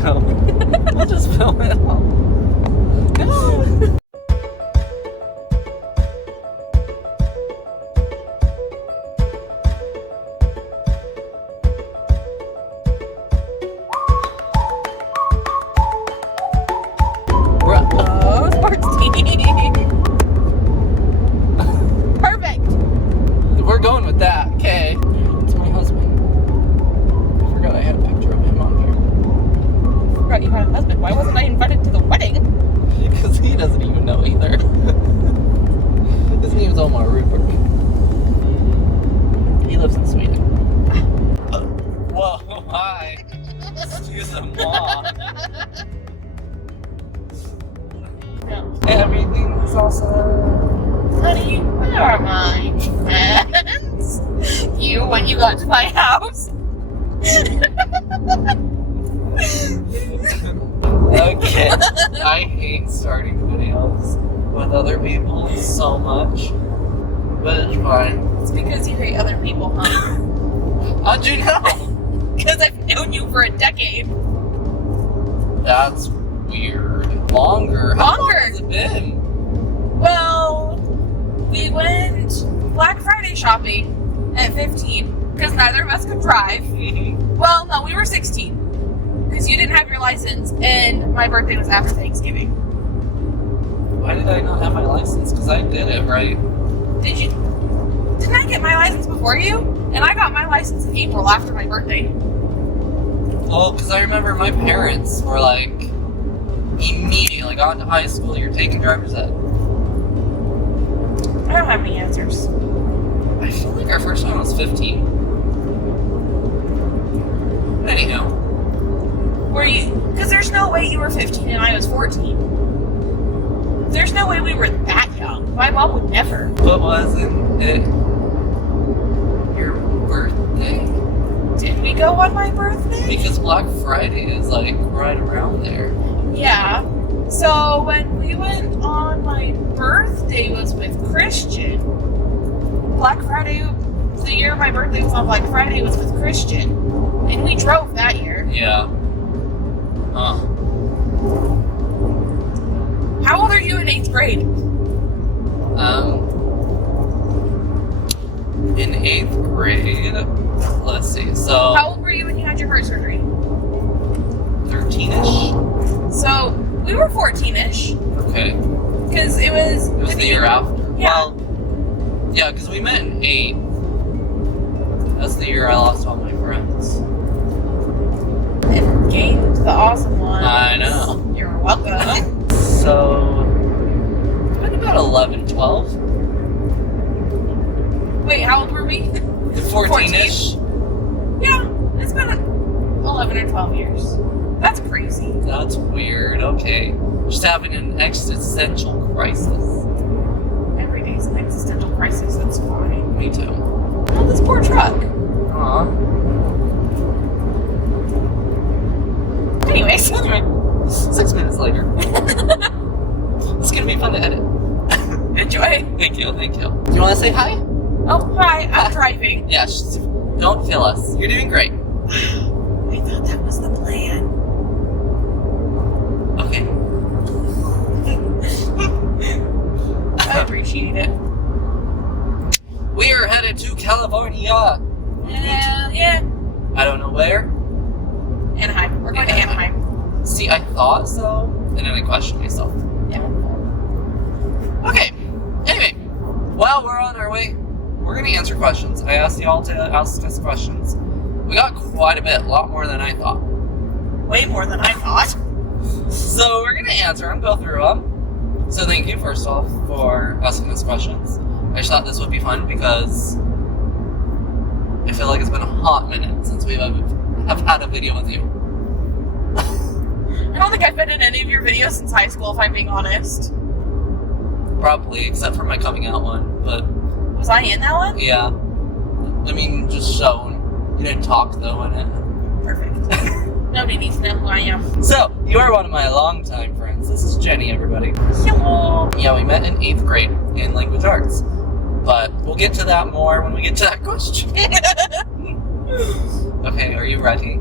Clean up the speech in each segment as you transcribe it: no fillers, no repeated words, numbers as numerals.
go. We'll just film it all. No. Sports team. Perfect. We're going with that. Okay. It's my husband. I forgot I had a picture of him on here. I forgot you had a husband. Why wasn't I invited to the wedding? Because he doesn't even know either. His name's Omar Rupert. He lives in Sweden. Whoa, hi. Excuse me, Mom. No. Everything's awesome. Honey, where are my friends? You, when you got to my house. Okay. I hate starting videos with other people so much. But it's fine. It's because you hate other people, huh? How'd you know? Because I've known you for a decade. That's weird. Longer. How long has it been? Well, we went Black Friday shopping at 15 because neither of us could drive. Well, no, we were 16 because you didn't have your license and my birthday was after Thanksgiving. Why did I not have my license? Because I did it, right? Did you? Didn't I get my license before you? And I got my license in April after my birthday. Well, because I remember my parents were like, immediately got into high school, you're taking driver's ed. I don't have any answers. I feel like our first one was 15. Anyhow. Were you? Because there's no way you were 15 and I was 14. There's no way we were that young. My mom would never. But wasn't it your birthday? Did we go on my birthday? Because Black Friday is like right around there. Yeah. So when we went on my birthday was with Christian. Black Friday, the year my birthday was on Black Friday was with Christian. And we drove that year. Yeah. Huh. How old are you in 8th grade? In 8th grade, let's see, so... How old were you when you had your heart surgery? 13-ish? So, we were 14-ish. Okay. Because it was... It was the year after. Yeah. Well, yeah, because we met in 8th. That's the year I lost all my friends. And gained the awesome ones. I know. You're welcome. So... What about 11, 12? Wait, how old were we? 14-ish? Yeah, it's been 11 or 12 years. That's crazy. That's weird, okay. Just having an existential crisis. Every day's an existential crisis, that's fine. Me too. Oh, this poor truck. Aw. Anyways. 6 minutes later. It's gonna be fun to edit. Enjoy. Thank you, thank you. Do you want to say hi? Oh, hi, I'm driving. Yeah, don't kill us. You're doing great. I thought that was the plan. Okay. I appreciate it. We are headed to California. Yeah. I don't know where. Anaheim. We're going to Anaheim. See, I thought so, and then I questioned myself. Yeah. Okay. Anyway, while we're on our way, we're going to answer questions. I asked y'all to ask us questions. We got quite a bit, a lot more than I thought. Way more than I thought. So we're going to answer them, go through them. So thank you, first off, for asking us questions. I just thought this would be fun because I feel like it's been a hot minute since we have had a video with you. I don't think I've been in any of your videos since high school, if I'm being honest. Probably, except for my coming out one, but... Was I in that one? Yeah. I mean, just shown. You didn't talk, though, in it. Perfect. Nobody needs to know who I am. So, you are one of my longtime friends. This is Jenny, everybody. Hello. Yeah, we met in 8th grade in language arts. But we'll get to that more when we get to that question. Okay, are you ready?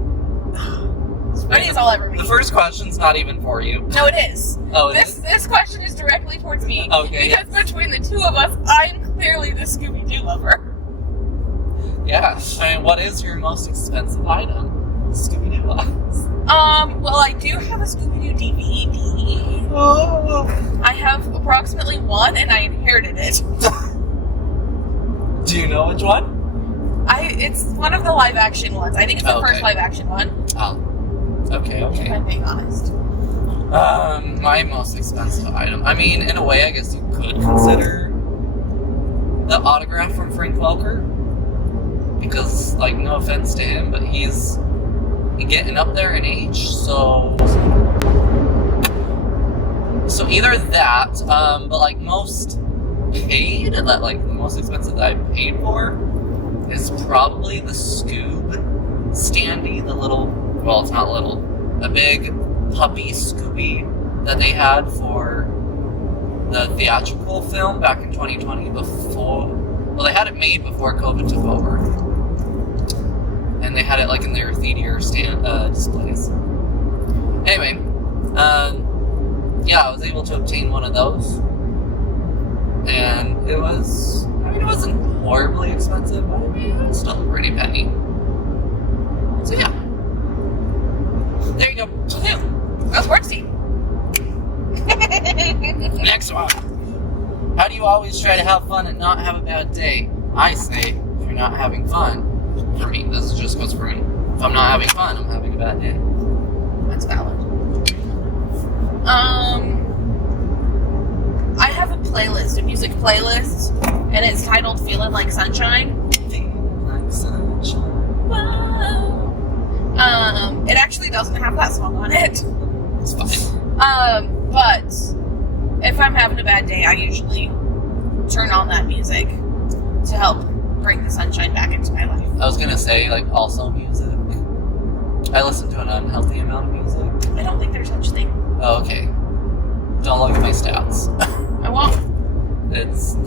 It's Funniest I'll ever be. The first question's not even for you. No, it is. Oh, This question is directly towards me. Okay. Because between the two of us, I'm clearly the Scooby-Doo lover. Yeah. I mean, what is your most expensive item? Scooby-Doo wise. Well, I do have a Scooby-Doo DVD. Oh. I have approximately one, and I inherited it. Do you know which one? It's one of the live-action ones. I think it's the Okay. first live-action one. Oh. Okay, If okay. I'm being honest. My most expensive item. I mean, in a way, I guess you could consider the autograph from Frank Welker. Because, like, no offense to him, but he's getting up there in age, so either that, but like most paid, that like the most expensive that I paid for is probably the Scoob Standy, the little, well, it's not little, a big puppy Scooby that they had for the theatrical film back in 2020 well, they had it made before COVID took over. And they had it like in their theater displays. Anyway, yeah, I was able to obtain one of those, and it wasn't horribly expensive, but I mean, it was still a pretty penny. So yeah, there you go. That's wordsy. Next one. How do you always try to have fun and not have a bad day? I say, if you're not having fun. For me, this just goes for me. If I'm not having fun, I'm having a bad day. That's valid. I have a playlist, a music playlist, and it's titled "Feeling Like Sunshine." Feeling like sunshine. Wow. It actually doesn't have that song on it. It's fine. But if I'm having a bad day, I usually turn on that music to help bring the sunshine back into my life. I was gonna say, like, also music. I listen to an unhealthy amount of music. I don't think there's such a thing. Oh, okay. Don't look at my stats. I won't.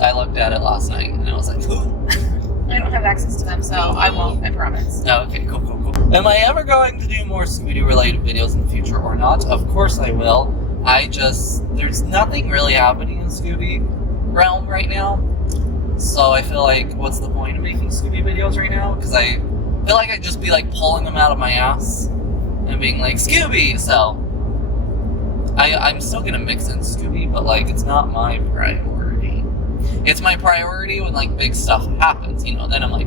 I looked at it last night and I was like, ooh. I don't have access to them, so I won't, I promise. Oh, okay, cool. Am I ever going to do more Scooby-Doo related videos in the future or not? Of course I will. There's nothing really happening in Scooby realm right now. So I feel like, what's the point of making Scooby videos right now? Because I feel like I'd just be like pulling them out of my ass and being like, Scooby! So I'm still gonna mix in Scooby, but like it's not my priority. It's my priority when like big stuff happens, then I'm like,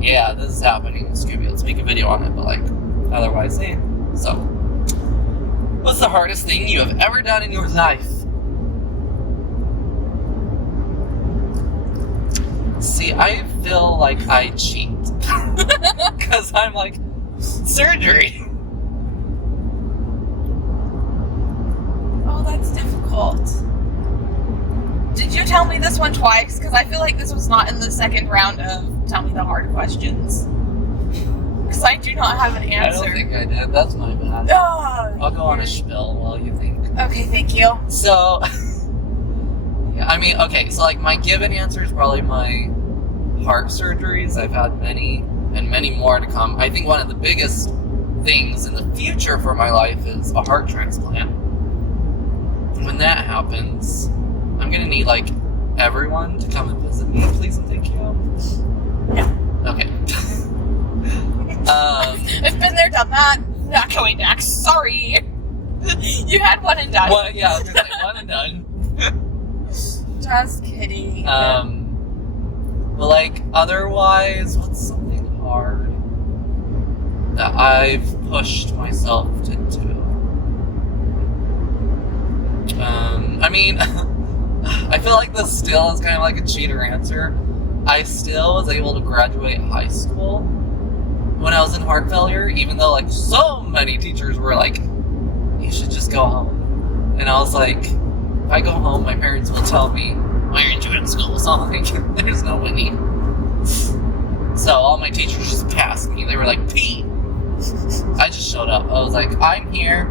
yeah, this is happening in Scooby, let's make a video on it, but like otherwise, So what's the hardest thing you have ever done in your life? See, I feel like I cheat. Because I'm like, surgery. Oh, that's difficult. Did you tell me this one twice? Because I feel like this was not in the second round of Tell Me the Hard Questions. Because I do not have an answer. I don't think I did. That's my bad. I'll go on a spiel while you think. Okay, thank you. So, yeah, I mean, okay, so like my given answer is probably my heart surgeries. I've had many and many more to come. I think one of the biggest things in the future for my life is a heart transplant. When that happens, I'm gonna need like everyone to come and visit me, please and thank you. Yeah. Okay. I've been there, done that. Not going back. Sorry. You had one and done. Well, yeah, I was gonna say one and done. Just kidding. But like otherwise, what's something hard that I've pushed myself to do? I mean, I feel like this still is kind of like a cheater answer. I still was able to graduate high school when I was in heart failure, even though like so many teachers were like, you should just go home. And I was like, if I go home, my parents will tell me, why aren't you in school? So I'm like, there's no winning. So all my teachers just passed me. They were like, Pete. I just showed up. I was like, I'm here.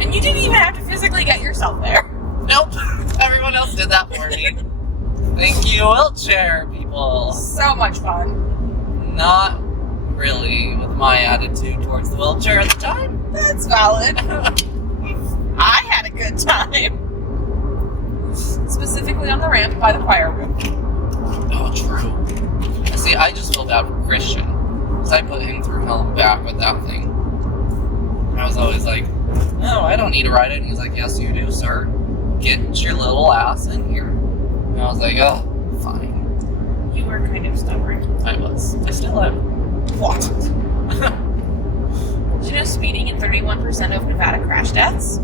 And you didn't even have to physically get yourself there. Nope. Everyone else did that for me. Thank you, wheelchair people. So much fun. Not really with my attitude towards the wheelchair at the time. That's valid. I had a good time. Specifically on the ramp by the choir room. Oh, true. See, I just feel bad for Christian. Because I put him through hell and back with that thing. I was always like, no, I don't need to ride it. And he's like, yes, you do, sir. Get your little ass in here. And I was like, oh, fine. You were kind of stubborn. I was. I still am. What? Did you know speeding in 31% of Nevada crash deaths?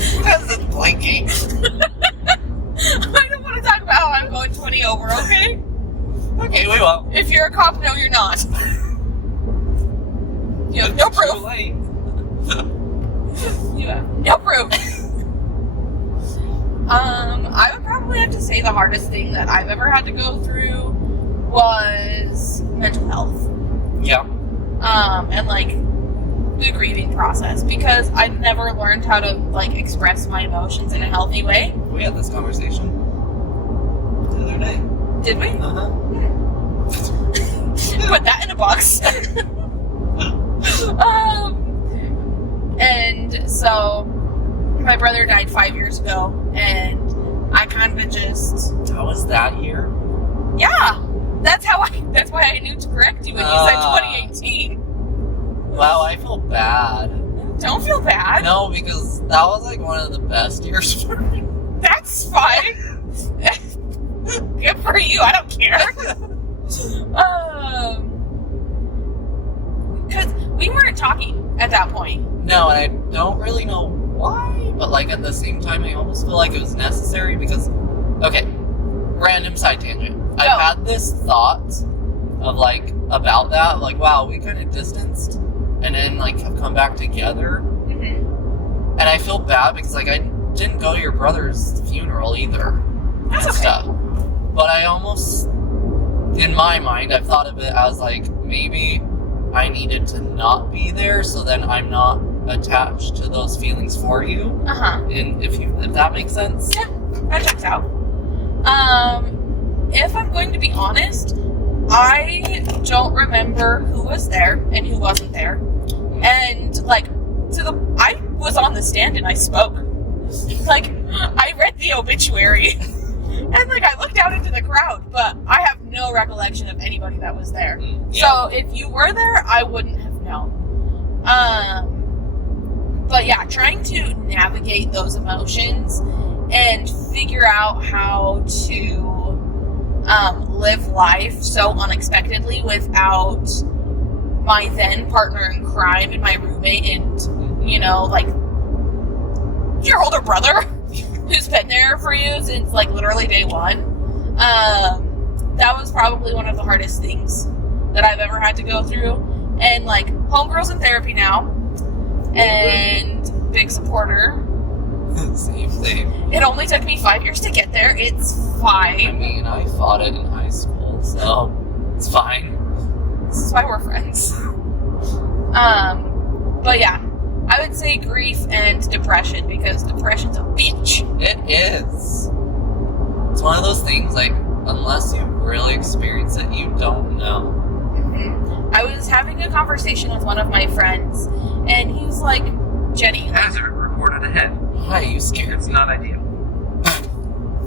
Because it's blinking. I don't want to talk about how I'm going 20 over, okay? Okay, we will. If you're a cop, no, you're not. You have no Too proof. late. You have no proof. I would probably have to say the hardest thing that I've ever had to go through was mental health. Yeah. And like the grieving process, because I never learned how to like express my emotions in a healthy way. We had this conversation the other day. Did we? Uh-huh. Put that in a box. And so my brother died 5 years ago, and I kind of just... How was that year? Yeah! That's why I knew to correct you when you said 2018. Wow, I feel bad. Don't feel bad. No, because that was like one of the best years for me. That's fine. Good for you. I don't care. Because we weren't talking at that point. No, and I don't really know why, but like at the same time, I almost feel like it was necessary because, okay, random side tangent. Go. I've had this thought of like, about that, like, wow, we kind of distanced and then like have come back together. Mm-hmm. And I feel bad because like I didn't go to your brother's funeral either. That's and okay. stuff. But I almost, in my mind, I've thought of it as like, maybe I needed to not be there so then I'm not attached to those feelings for you. Uh-huh. And if that makes sense. Yeah, that checks out. If I'm going to be honest, I don't remember who was there and who wasn't there. And like, I was on the stand and I spoke. Like, I read the obituary. And like, I looked out into the crowd, but I have no recollection of anybody that was there. Yeah. So if you were there, I wouldn't have known. But yeah, trying to navigate those emotions and figure out how to live life so unexpectedly without my then partner in crime and my roommate and, you know, like, your older brother who's been there for you since like literally day one. That was probably one of the hardest things that I've ever had to go through. And like, homegirl's in therapy now and big supporter. Same. It only took me 5 years to get there. It's I fine. mean, I fought it in high school, so it's fine. This is why we're friends. But yeah, I would say grief and depression, because depression's a bitch. It is. It's one of those things, like, unless you really experience it, you don't know. Mm-hmm. I was having a conversation with one of my friends, and he was like, Jenny. Hazard reported ahead. Hi, you scared? It's not ideal.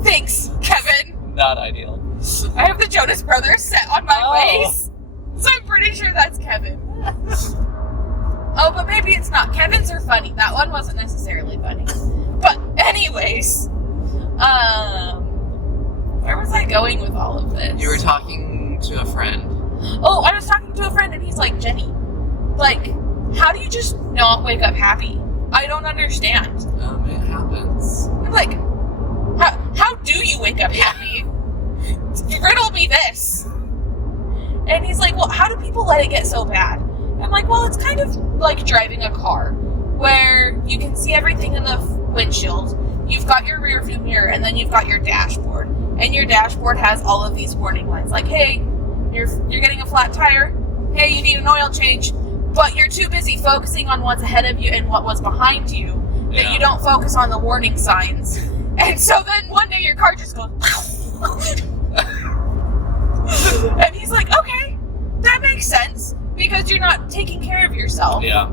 Thanks, Kevin. Not ideal. I have the Jonas Brothers set on my Oh. waist, so I'm pretty sure that's Kevin. Oh, but maybe it's not. Kevin's are funny. That one wasn't necessarily funny. But anyways, where was I going with all of this? You were talking to a friend. Oh, I was talking to a friend, and he's like, Jenny, like, how do you just not wake up happy? I don't understand. It happens. I'm like, how do you wake up happy? Riddle me this. And he's like, well, how do people let it get so bad? I'm like, well, it's kind of like driving a car where you can see everything in the windshield. You've got your rear view mirror, and then you've got your dashboard. And your dashboard has all of these warning lights. Like, hey, you're getting a flat tire. Hey, you need an oil change. But you're too busy focusing on what's ahead of you and what was behind you that you don't focus on the warning signs. And so then one day your car just goes yourself. Yeah.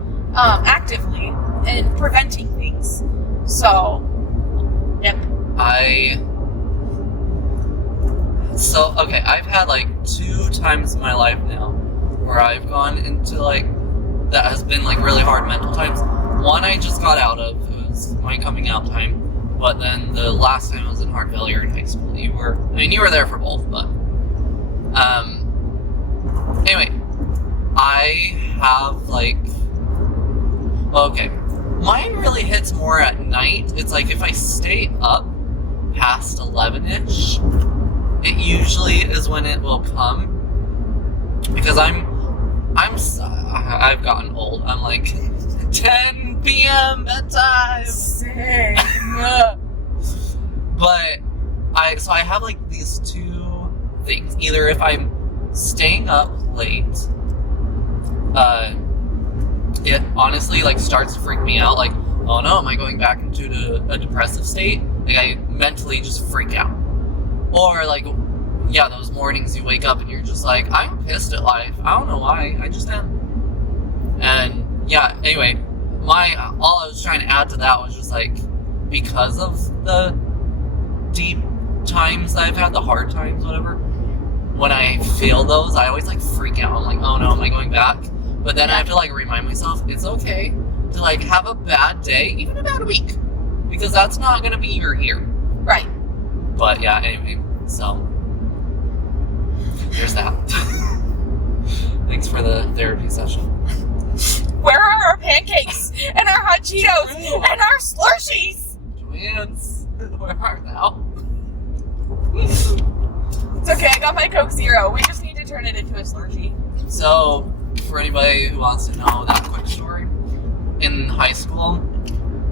Actively and preventing things. So, yep. Okay, I've had like 2 times in my life now where I've gone into like, that has been like really hard mental times. One I just got out of, it was my coming out time, but then the last time I was in heart failure in high school. You were there for both, but, anyway, I have like, okay, mine really hits more at night. It's like if I stay up past 11-ish, it usually is when it will come, because I've gotten old. I'm like 10 p.m. bedtime. Same. But I have like these 2 things. Either if I'm staying up late, it honestly like starts to freak me out. Like, oh no, am I going back into a depressive state? Like I mentally just freak out. Or like, yeah, those mornings you wake up and you're just like, I'm pissed at life. I don't know why. I just am. And yeah, anyway, all I was trying to add to that was just like, because of the deep times I've had, the hard times, whatever, when I feel those, I always like freak out. I'm like, oh no, am I going back? But then I have to like remind myself, it's okay to like have a bad day, even a bad week, because that's not going to be your year. Right. But yeah, anyway, so there's that. Thanks for the therapy session. Where are our pancakes and our hot Cheetos and our Slurpees? Joanne's, where are thou? It's okay, I got my Coke Zero. We just need to turn it into a Slurpee. So, for anybody who wants to know that quick story, in high school,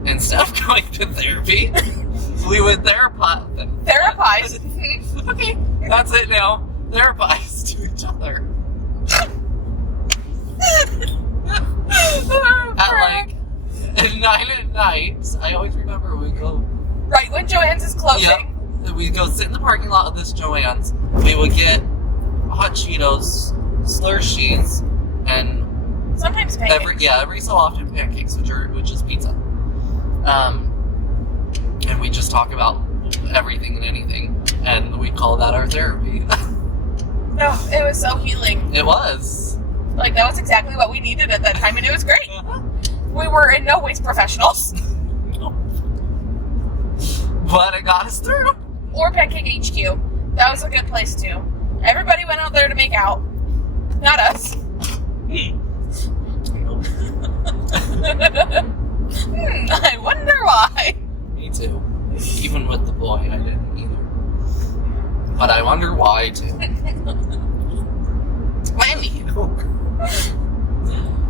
instead of going to therapy, we would therapize. Okay, that's it now. Therapize to each other. At like 9 at night, I always remember we go. Right when Joanne's is closing. Yep. We'd go sit in the parking lot of this Joanne's. We would get hot Cheetos, Slurpees, and sometimes pancakes. Every so often pancakes, which is pizza. And we just talk about everything and anything, and we call that our therapy. No, it was so healing. It was. Like, that was exactly what we needed at that time, and it was great. We were in no ways professionals. No. But it got us through. Or Pancake HQ. That was a good place, too. Everybody went out there to make out. Not us. I wonder why. Me too. Even with the boy, I didn't either. But I wonder why, too.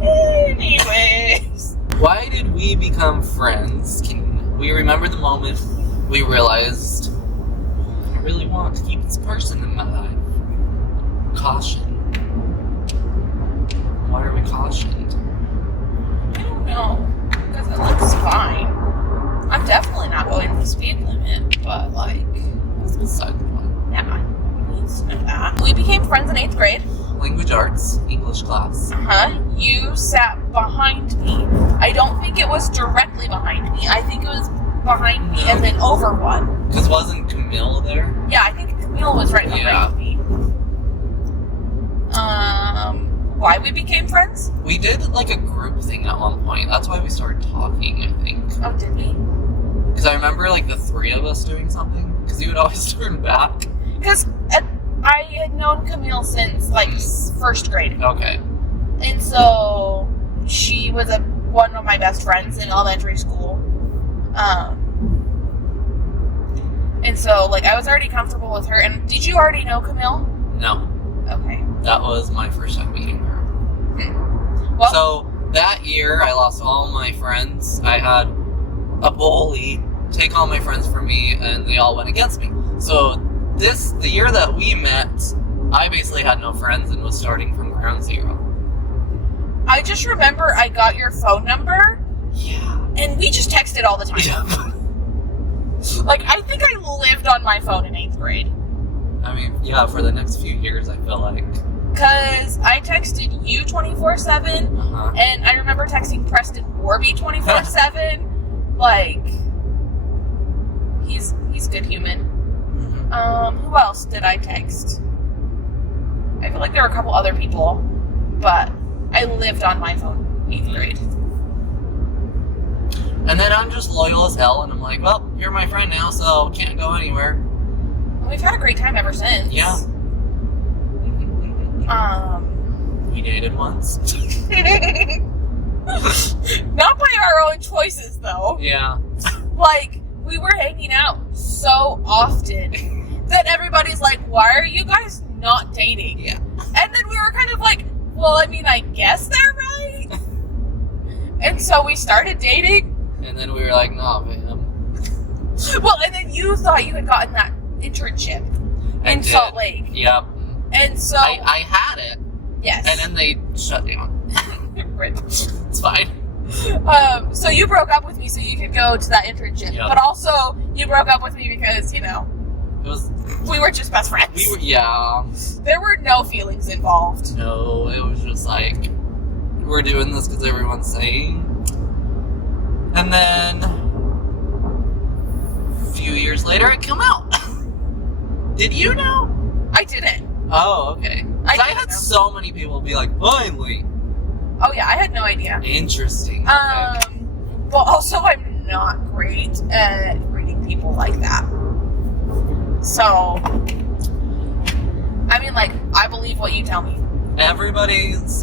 Anyways. Why did we become friends? Can we remember the moment we realized I really want to keep this person in my life? Caution. Why are we cautioned? I don't know. Because it looks fine. I'm definitely not going the speed limit, but like, That's beside the point. yeah, he needs to know that. We became friends in 8th grade. Language arts, English class. You sat behind me. I don't think it was directly behind me. I think it was behind me and then over one. Because wasn't Camille there? Yeah, I think Camille was right behind me. Why we became friends? We did like a group thing at one point. That's why we started talking, I think. Oh, did we? Because I remember like the 3 of us doing something. Because you would always turn back. Because I had known Camille since like 1st grade. Okay. And so she was one of my best friends in elementary school. And so like I was already comfortable with her. And did you already know Camille? No. Okay. That was my first time meeting her. Well, So that year I lost all my friends. I had a bully take all my friends from me and they all went against me. So the year that we met, I basically had no friends and was starting from ground zero. I just remember I got your phone number. Yeah. And we just texted all the time. Yeah. Like, I think I lived on my phone in 8th grade. I mean, yeah, for the next few years, I feel like. Because I I texted you 24/7, and I remember texting Preston Warby 24/7. Like, he's good human. Who else did I text? I feel like there were a couple other people, but I lived on my phone 8th grade. And then I'm just loyal as hell, and I'm like, well, you're my friend now, so can't go anywhere. Well, we've had a great time ever since. Yeah. We dated once. Not by our own choices, though. Yeah. Like, we were hanging out so often that everybody's like, why are you guys not dating? Yeah. And then we were kind of like, well, I mean, I guess they're right. And so we started dating. And then we were like, nah, man. Well, and then you thought you had gotten that internship in Salt Lake. Yep. And so... I had it. Yes. And then they shut down. It's fine. So you broke up with me so you could go to that internship. Yep. But also, you broke up with me because, It was... we were just best friends. Yeah. There were no feelings involved. No, it was just like, we're doing this because everyone's saying. And then, a few years later, I come out. Did you know? I didn't. Oh, okay. I I had so many people be like, finally. Oh, yeah, I had no idea. Interesting. But also, I'm not great at reading people like that. So, I mean, like, I believe what you tell me. Everybody's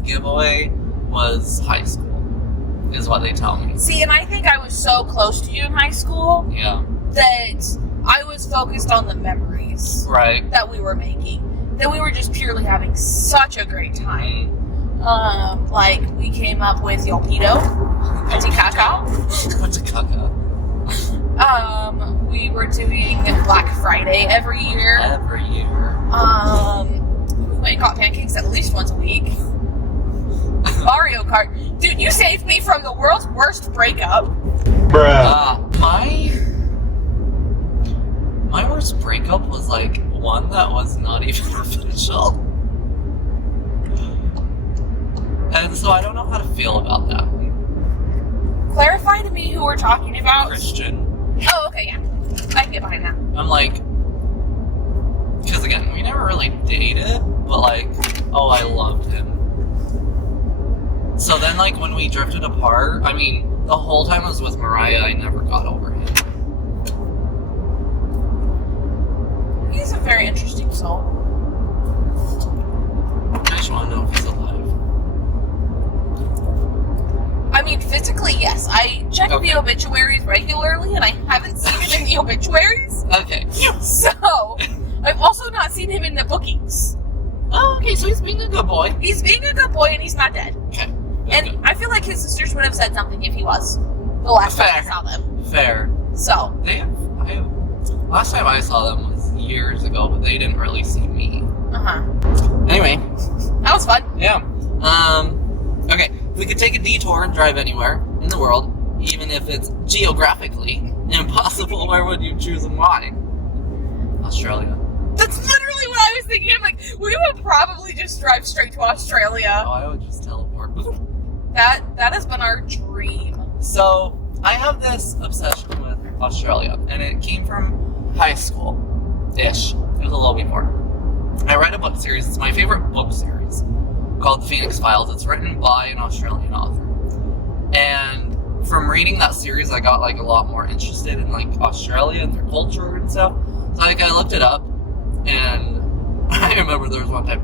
giveaway was high school, is what they tell me. See, and I think I was so close to you in high school Yeah. that I was focused on the memories Right. that we were making. That we were just purely having such a great time. Like, we came up with Yolpito, Tikaka. We were doing Black Friday every year. Every year. We went and got pancakes at least once a week. Mario Kart. Dude, you saved me from the world's worst breakup. Bruh. My worst breakup was like one that was not even official. And so I don't know how to feel about that. Clarify to me who we're talking about. Christian. Oh, okay, yeah. I can get behind that. I'm like, because again, we never really dated, but like, oh, I loved him. So then, like, when we drifted apart, I mean, the whole time I was with Mariah, I never got over him. He's a very interesting soul. I just want to know if he's alive. I mean, physically, yes. I check the obituaries regularly, and I haven't seen him in the obituaries. Okay. So, I've also not seen him in the bookings. Oh, okay, so he's being a good boy. He's being a good boy, and he's not dead. Okay. And I feel like his sisters would have said something if he was the last time I saw them. Fair. So. Last time I saw them was years ago, but they didn't really see me. Anyway. That was fun. Yeah. Okay. If we could take a detour and drive anywhere in the world, even if it's geographically impossible, where would you choose and why? Australia. That's literally what I was thinking. I'm like, we would probably just drive straight to Australia. Oh, I would just teleport. That has been our dream. So, I have this obsession with Australia, and it came from high school-ish. It was a little before. I read a book series. It's my favorite book series, called The Phoenix Files. It's written by an Australian author. And from reading that series, I got like a lot more interested in like Australia and their culture and stuff. So like I looked it up, and I remember there was one time,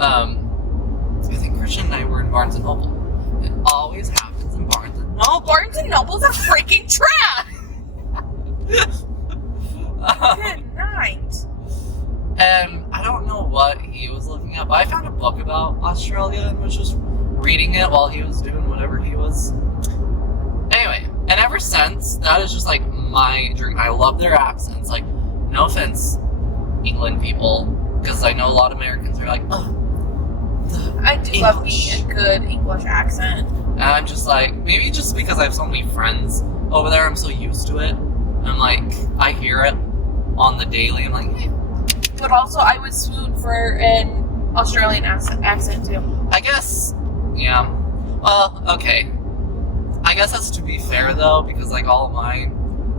I think Christian and I were in Barnes & Noble. It always happens in Barnes & Noble. Barnes & Noble's a freaking trap! Good night. And I don't know what he was looking at, but I found a book about Australia and was just reading it while he was doing whatever he was. Anyway, and ever since, that is just like my dream. I love their accents. Like, no offense, England people, because I know a lot of Americans are like, oh, I do love me a good English accent. And I'm just like, maybe just because I have so many friends over there, I'm so used to it. I'm like, I hear it on the daily. I'm like, eh. But also, I would swoon for an Australian accent too. I guess, yeah. Well, okay. I guess that's to be fair though, because like all of my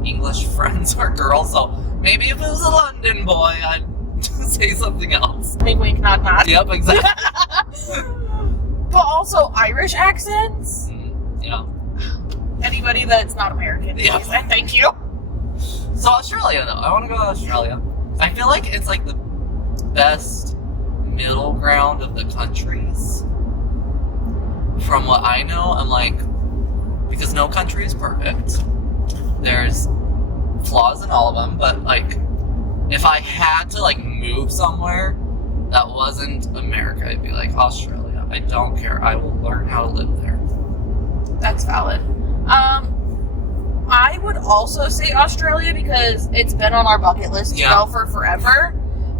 English friends are girls, so maybe if it was a London boy, I'd say something else. Wink, wink, nod, nod. Yep, exactly. But also Irish accents. Yeah. Anybody that's not American, Yeah. please, and thank you. So Australia though, I want to go to Australia. I feel like it's like the best middle ground of the countries. From what I know, I'm like, because no country is perfect. There's flaws in all of them, but like, if I had to like move somewhere that wasn't America, I'd be like Australia. I don't care. I will learn how to live there. That's valid. I would also say Australia because it's been on our bucket list to go for forever.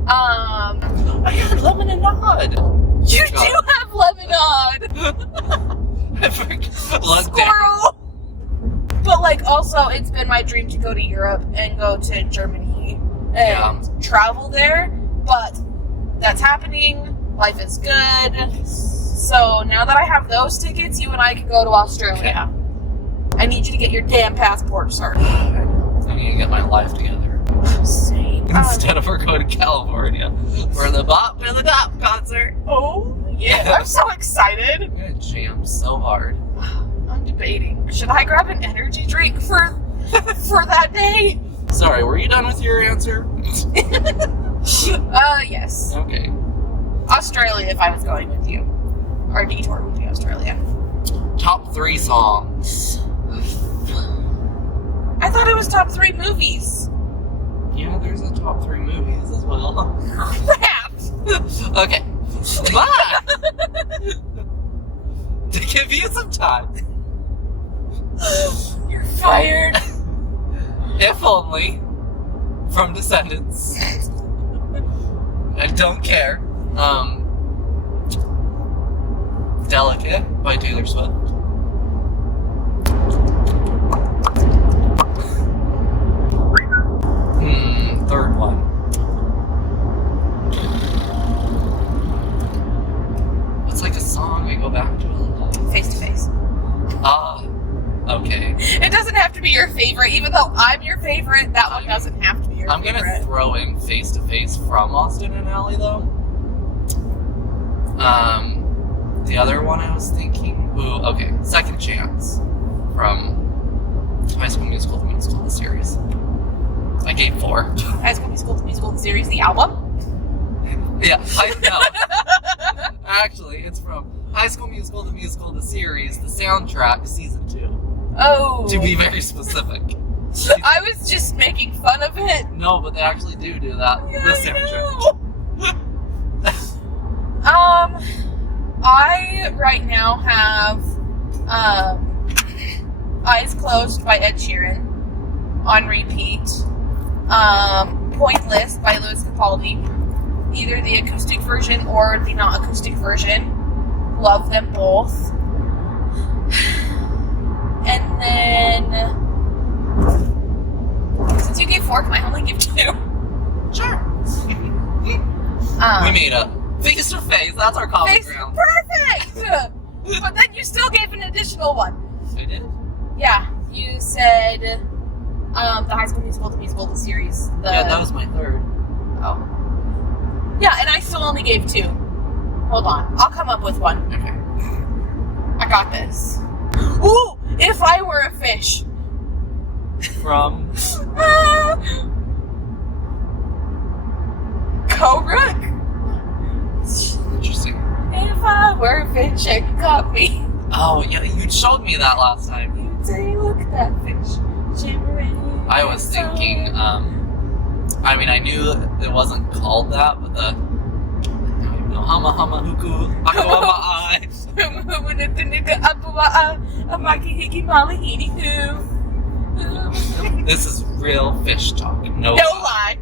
I had lemonade. You do have lemonade. I forgot. Squirrel. But like, also, it's been my dream to go to Europe and go to Germany and travel there. But that's happening. Life is good. So now that I have those tickets, you and I can go to Australia. Okay. I need you to get your damn passport, sir. I need to get my life together. Same. Instead of we're going to California for the Bop and the Dop concert. Oh, yeah. I'm so excited. I'm gonna jam so hard. I'm debating. Should I grab an energy drink for that day? Sorry, were you done with your answer? Yes. Okay. Australia if I was going with you. Our detour would be Australia. Top 3 songs. I thought it was top 3 movies. Yeah, there's a top 3 movies as well. Crap! Okay. But to give you some time. You're fired. If only from Descendants. I don't care. Delicate by Taylor Swift. Third one. It's like a song I go back to a lot. Face to Face. Okay. It doesn't have to be your favorite, even though I'm your favorite. That one doesn't have to be your favorite. I'm gonna throw in Face to Face from Austin and Ally though. The other one I was thinking, Second Chance from High School Musical, the series. I gave 4. High School Musical, the series, the album? Yeah, I know. Actually, it's from High School Musical, the series, the soundtrack, season 2. Oh. To be very specific. I was just making fun of it. No, but they actually do that. Yeah, The soundtrack. I right now have Eyes Closed by Ed Sheeran on repeat. Pointless by Louis Capaldi. Either the acoustic version or the not acoustic version. Love them both. And then, since you gave 4, can I only give 2? Sure. We made up. Face to Face, that's our common ground. Perfect! But then you still gave an additional one. I did? Yeah, you said the High School Musical, the series. Yeah, that was my 3rd. Oh. Yeah, and I still only gave 2. Hold on, I'll come up with one. Okay. I got this. Ooh, If I Were a Fish. From? Cobra? Interesting. If I were a fish and you caught me. Oh, yeah, you showed me that last time. You'd say, look at that fish shimmering. I was thinking, I knew it wasn't called that, but the Hama Hama Huku Akawama Ai. This is real fish talk. No lie.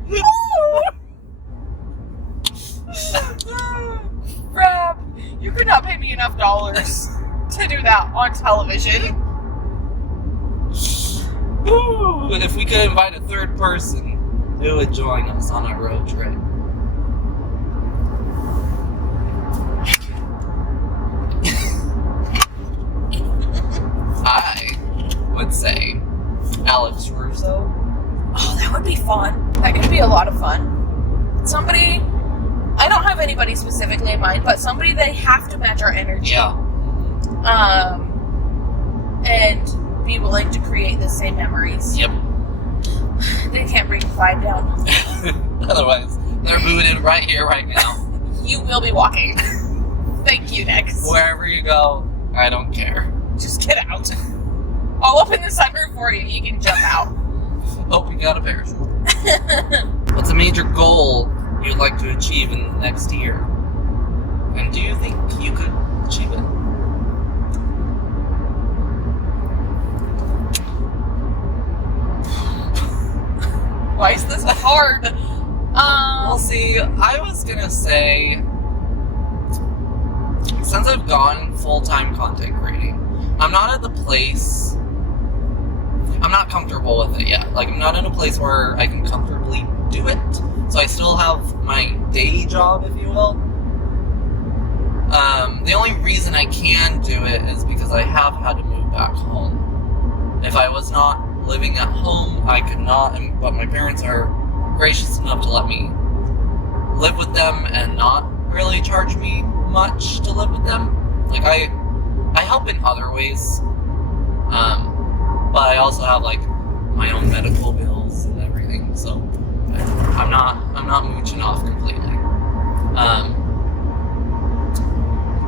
Rob, you could not pay me enough dollars to do that on television. Ooh, if we could invite a third person who would join us on a road trip. anybody specifically in mind, but somebody they have to match our energy. Yeah. And be willing to create the same memories. Yep. They can't bring the vibe down. Otherwise, they're booted right here, right now. You will be walking. Thank you, next. Wherever you go, I don't care. Just get out. I'll open the sunroof for you. You can jump out. Hope you got a parachute. What's a major goal you'd like to achieve in the next year? And do you think you could achieve it? Why is this hard? Well, see, I was gonna say, since I've gone full-time content creating, I'm not at the place, I'm not comfortable with it yet. Like, I'm not in a place where I can comfortably do it. So I still have my day job, if you will. The only reason I can do it is because I have had to move back home. If I was not living at home, I could not, but my parents are gracious enough to let me live with them and not really charge me much to live with them. Like, I help in other ways, but I also have like my own medical bills and everything, so I'm not mooching off completely.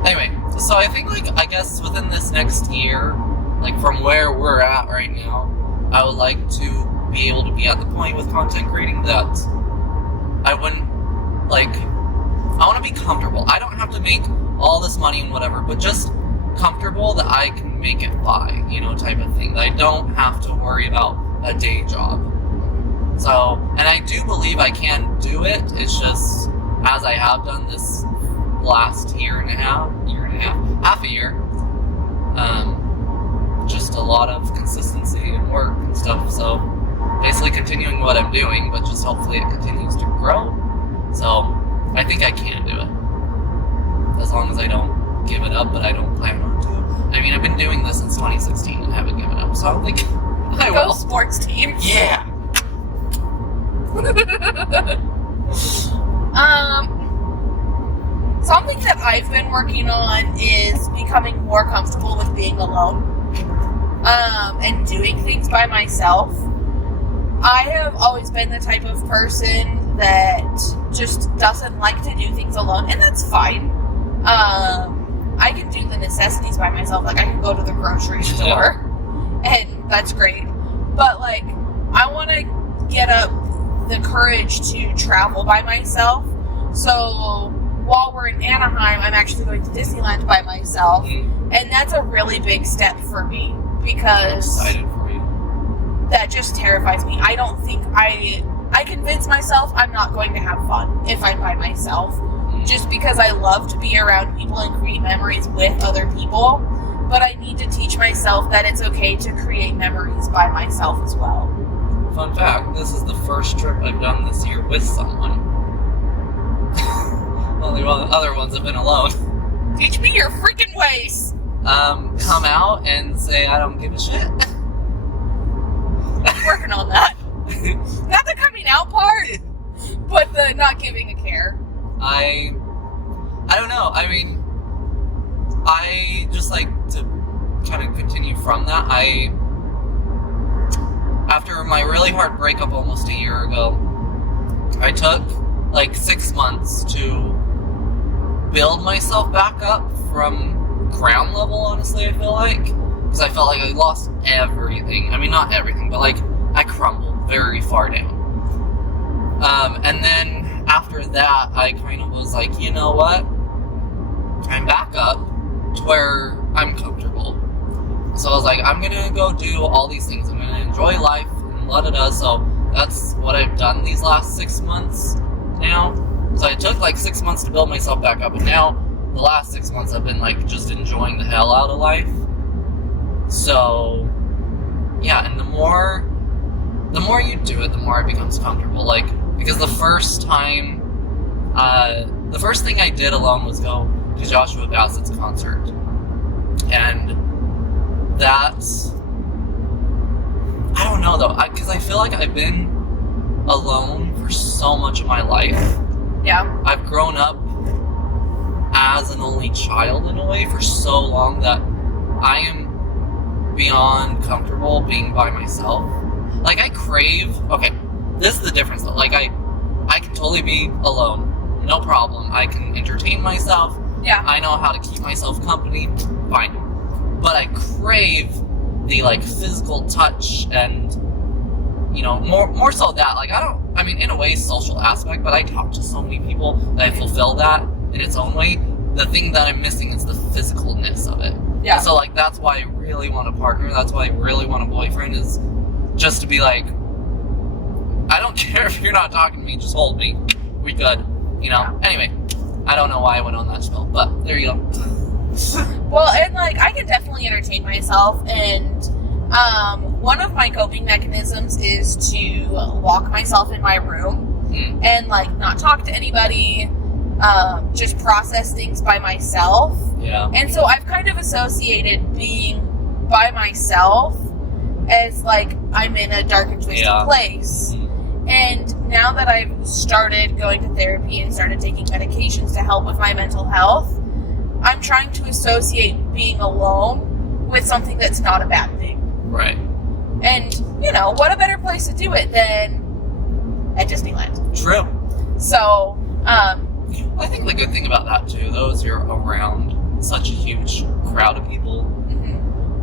Anyway, so I think, like, I guess within this next year, like from where we're at right now, I would like to be able to be at the point with content creating that I wouldn't, like, I want to be comfortable. I don't have to make all this money and whatever, but just comfortable that I can make it by, you know, type of thing. That I don't have to worry about a day job. So, and I do believe I can do it. It's just, as I have done this last half a year, just a lot of consistency and work and stuff. So basically continuing what I'm doing, but just hopefully it continues to grow. So I think I can do it, as long as I don't give it up, but I don't plan on to. I mean, I've been doing this since 2016 and haven't given up, so I don't think I will. Go sports team. Yeah. Something that I've been working on is becoming more comfortable with being alone, and doing things by myself. I have always been the type of person that just doesn't like to do things alone, and that's fine. I can do the necessities by myself. Like, I can go to the grocery store, and that's great. But, like, I want to get up the courage to travel by myself. So while we're in Anaheim, I'm actually going to Disneyland by myself, and that's a really big step for me because I'm excited for you. That just terrifies me. I don't think I convince myself I'm not going to have fun if I'm by myself, just because I love to be around people and create memories with other people. But I need to teach myself that it's okay to create memories by myself as well. Fun fact, this is the first trip I've done this year with someone. Only other ones have been alone. Teach me your freaking ways! Come out and say I don't give a shit. I'm working on that. Not the coming out part, but the not giving a care. I don't know. I mean, I just like to kind of continue from that. After my really hard breakup almost a year ago, I took like 6 months to build myself back up from ground level, honestly, I feel like. Because I felt like I lost everything. I mean, not everything, but like I crumbled very far down. And then after that, I kind of was like, you know what? I'm back up to where I'm comfortable. So I was like, I'm gonna go do all these things. I'm gonna enjoy life and la-da-da. So that's what I've done these last 6 months now. So it took like 6 months to build myself back up, and now the last 6 months I've been like just enjoying the hell out of life. So yeah, and the more you do it, the more it becomes comfortable. Like, because the first thing I did alone was go to Joshua Bassett's concert, and that's, I don't know though, because I feel like I've been alone for so much of my life. Yeah. I've grown up as an only child in a way for so long that I am beyond comfortable being by myself. Like, I crave... Okay, this is the difference, though. Like, I can totally be alone. No problem. I can entertain myself. Yeah. I know how to keep myself company. Fine. But I crave the, like, physical touch and, you know, more so that. Like, I mean, in a way, social aspect, but I talk to so many people that I fulfill that in its own way. The thing that I'm missing is the physicalness of it. Yeah. So, like, that's why I really want a partner. That's why I really want a boyfriend, is just to be like, I don't care if you're not talking to me, just hold me. We good. You know? Yeah. Anyway, I don't know why I went on that spiel, but there you go. Well, and, like, I can definitely entertain myself, and one of my coping mechanisms is to lock myself in my room and, like, not talk to anybody, just process things by myself. Yeah. And so I've kind of associated being by myself as, like, I'm in a dark and twisted place. And now that I've started going to therapy and started taking medications to help with my mental health, I'm trying to associate being alone with something that's not a bad thing. Right. And, you know, what a better place to do it than at Disneyland. True. So, I think the good thing about that, too, though, is you're around such a huge crowd of people.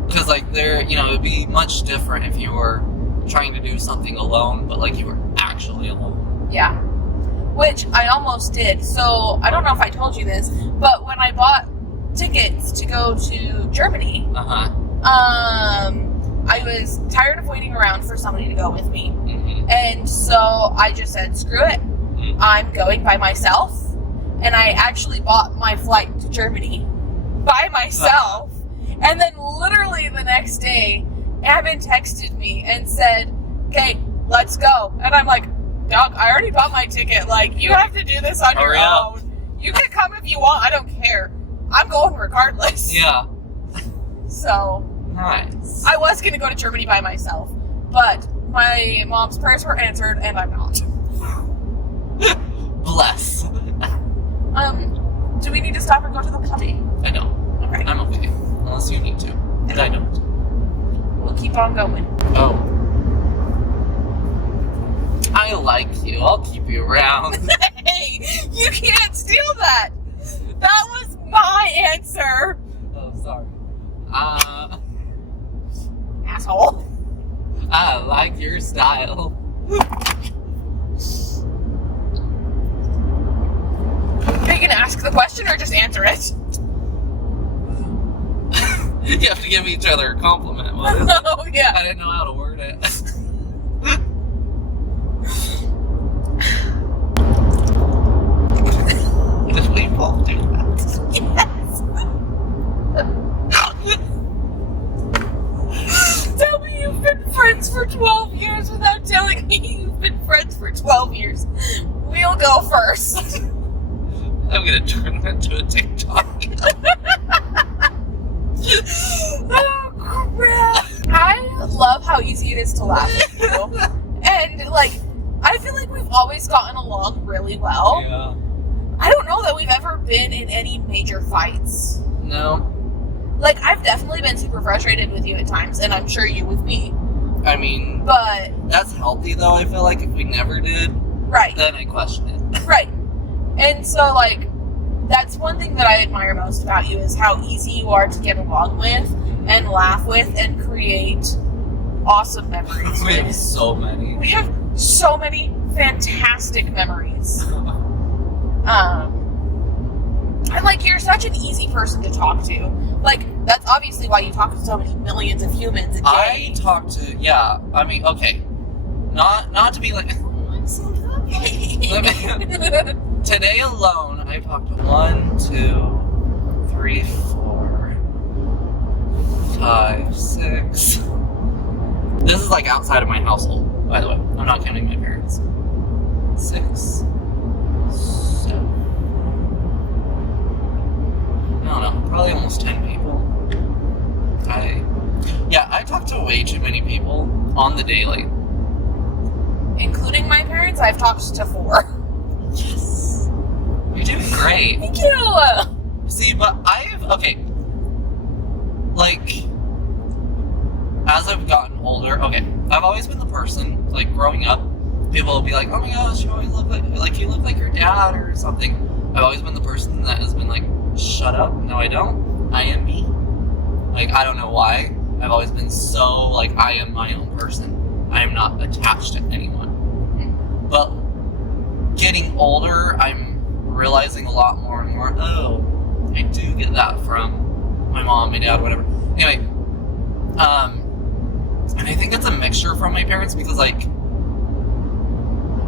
Because, like, you know, it would be much different if you were trying to do something alone, but, like, you were actually alone. Yeah. Which I almost did. So, I don't know if I told you this, but when I bought tickets to go to Germany, I was tired of waiting around for somebody to go with me. And so I just said, screw it. I'm going by myself. And I actually bought my flight to Germany by myself. And then literally the next day, Evan texted me and said, okay, let's go. And I'm like, dog, I already bought my ticket. Like, you have to do this on your own. You can come if you want. I don't care. I'm going regardless. Yeah. So... Nice. I was going to go to Germany by myself, but my mom's prayers were answered, and I'm not. Bless. Do we need to stop and go to the potty? I know. Okay. I'm okay. Unless you need to. But I don't. We'll keep on going. Oh. I like you. I'll keep you around. Hey, you can't steal that. That was my answer. Oh, sorry. Asshole. I like your style. Are you going to ask the question or just answer it? You have to give each other a compliment. Oh, yeah. I didn't know how to word it. Did we both do that? Yes. Tell me you've been friends for 12 years without telling me you've been friends for 12 years. We'll go first. I'm gonna turn that into a TikTok. Oh, crap. I love how easy it is to laugh with you. And, like, I feel like we've always gotten along really well. Yeah. I don't know that we've ever been in any major fights. No. Like, I've definitely been super frustrated with you at times, and I'm sure you with me. I mean, But, that's healthy, though. I feel like if we never did, right. then I question it. Right. And so, like, that's one thing that I admire most about you is how easy you are to get along with and laugh with and create awesome memories We have with. so many. We have so many fantastic memories. And, like, you're such an easy person to talk to. Like, that's obviously why you talk to so many millions of humans a day. I talk to, yeah, I mean, okay. Not to be like, oh, I'm so happy. Today alone, I've talked to 1, 2, 3, 4, 5, 6. This is like outside of my household, by the way. I'm not counting my parents. 6, 7. I don't know, probably almost 10 people. I talk to way too many people on the daily. Including my parents, I've talked to 4. Yes. You're doing great. Thank you. See, but like, as I've gotten older, I've always been the person, like, growing up, people will be like, oh my gosh, you always look like you look like your dad or something. I've always been the person that has been like, shut up, no I don't, I am me. Like, I don't know why, I've always been so, like, I am my own person. I am not attached to anyone. But getting older, I'm realizing a lot more and more, I do get that from my mom, my dad, whatever. Anyway, and I think it's a mixture from my parents because, like,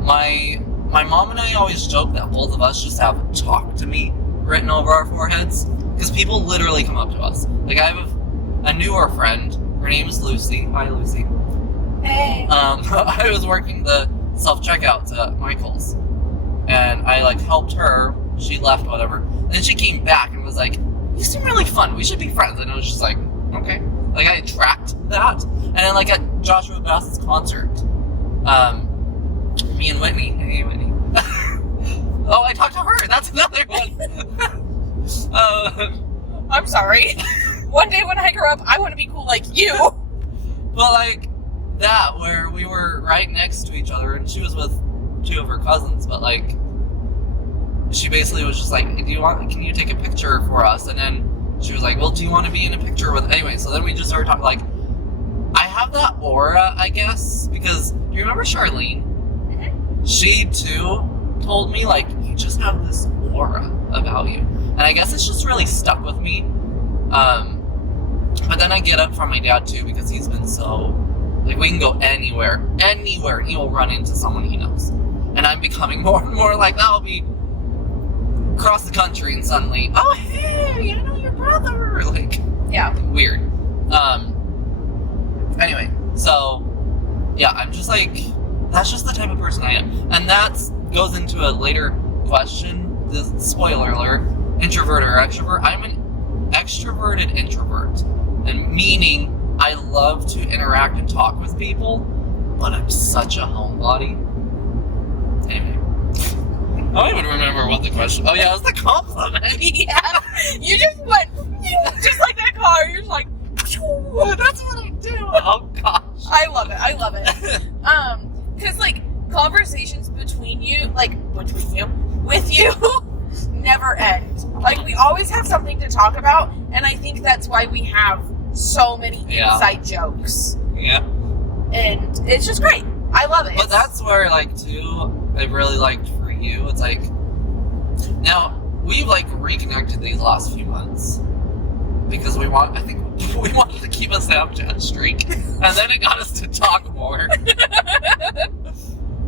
my mom and I always joke that both of us just have "talk to me" written over our foreheads because people literally come up to us. Like, I have a newer friend. Her name is Lucy. Hi, Lucy. Hey. I was working the self-checkouts at Michael's, and I, like, helped her. She left, whatever. Then she came back and was like, "You seem really fun. We should be friends." And I was just like, okay. Like, I tracked that. And then, like, at Joshua Bass's concert, me and Whitney. Hey, Whitney. Oh, I talked to her. That's another one. I'm sorry. One day when I grow up, I want to be cool like you. But, like, that, where we were right next to each other, and she was with two of her cousins, but, like, she basically was just like, can you take a picture for us? And then she was like, well, do you want to be in a picture with... Anyway, so then we just started talking, like, I have that aura, I guess, because, do you remember Charlene? Mm-hmm. She, too, told me, like, you just have this aura about you. And I guess it's just really stuck with me. But then I get up from my dad, too, because he's been so... Like, we can go anywhere, and he will run into someone he knows. And I'm becoming more and more like, that'll be across the country, and suddenly, oh, hey, I know your brother! Like, yeah. Weird. Anyway, so, yeah, I'm just like, that's just the type of person I am. And that goes into a later question, this spoiler alert, introvert or extrovert. I'm an extroverted introvert, and meaning I love to interact and talk with people, but I'm such a homebody. Anyway. I don't even remember what the question... Oh, yeah, it was the compliment. Yeah. You just went... Just like that car. You're just like... That's what I do. Oh, gosh. I love it. Because, like, conversations between you... Like, with you... never end. Like, we always have something to talk about, and I think that's why we have so many inside jokes. Yeah. And it's just great. I love it. But that's where, like, too, I've really liked for you, it's like, now, we've, like, reconnected these last few months, because I think we wanted to keep a Snapchat streak, and then it got us to talk more.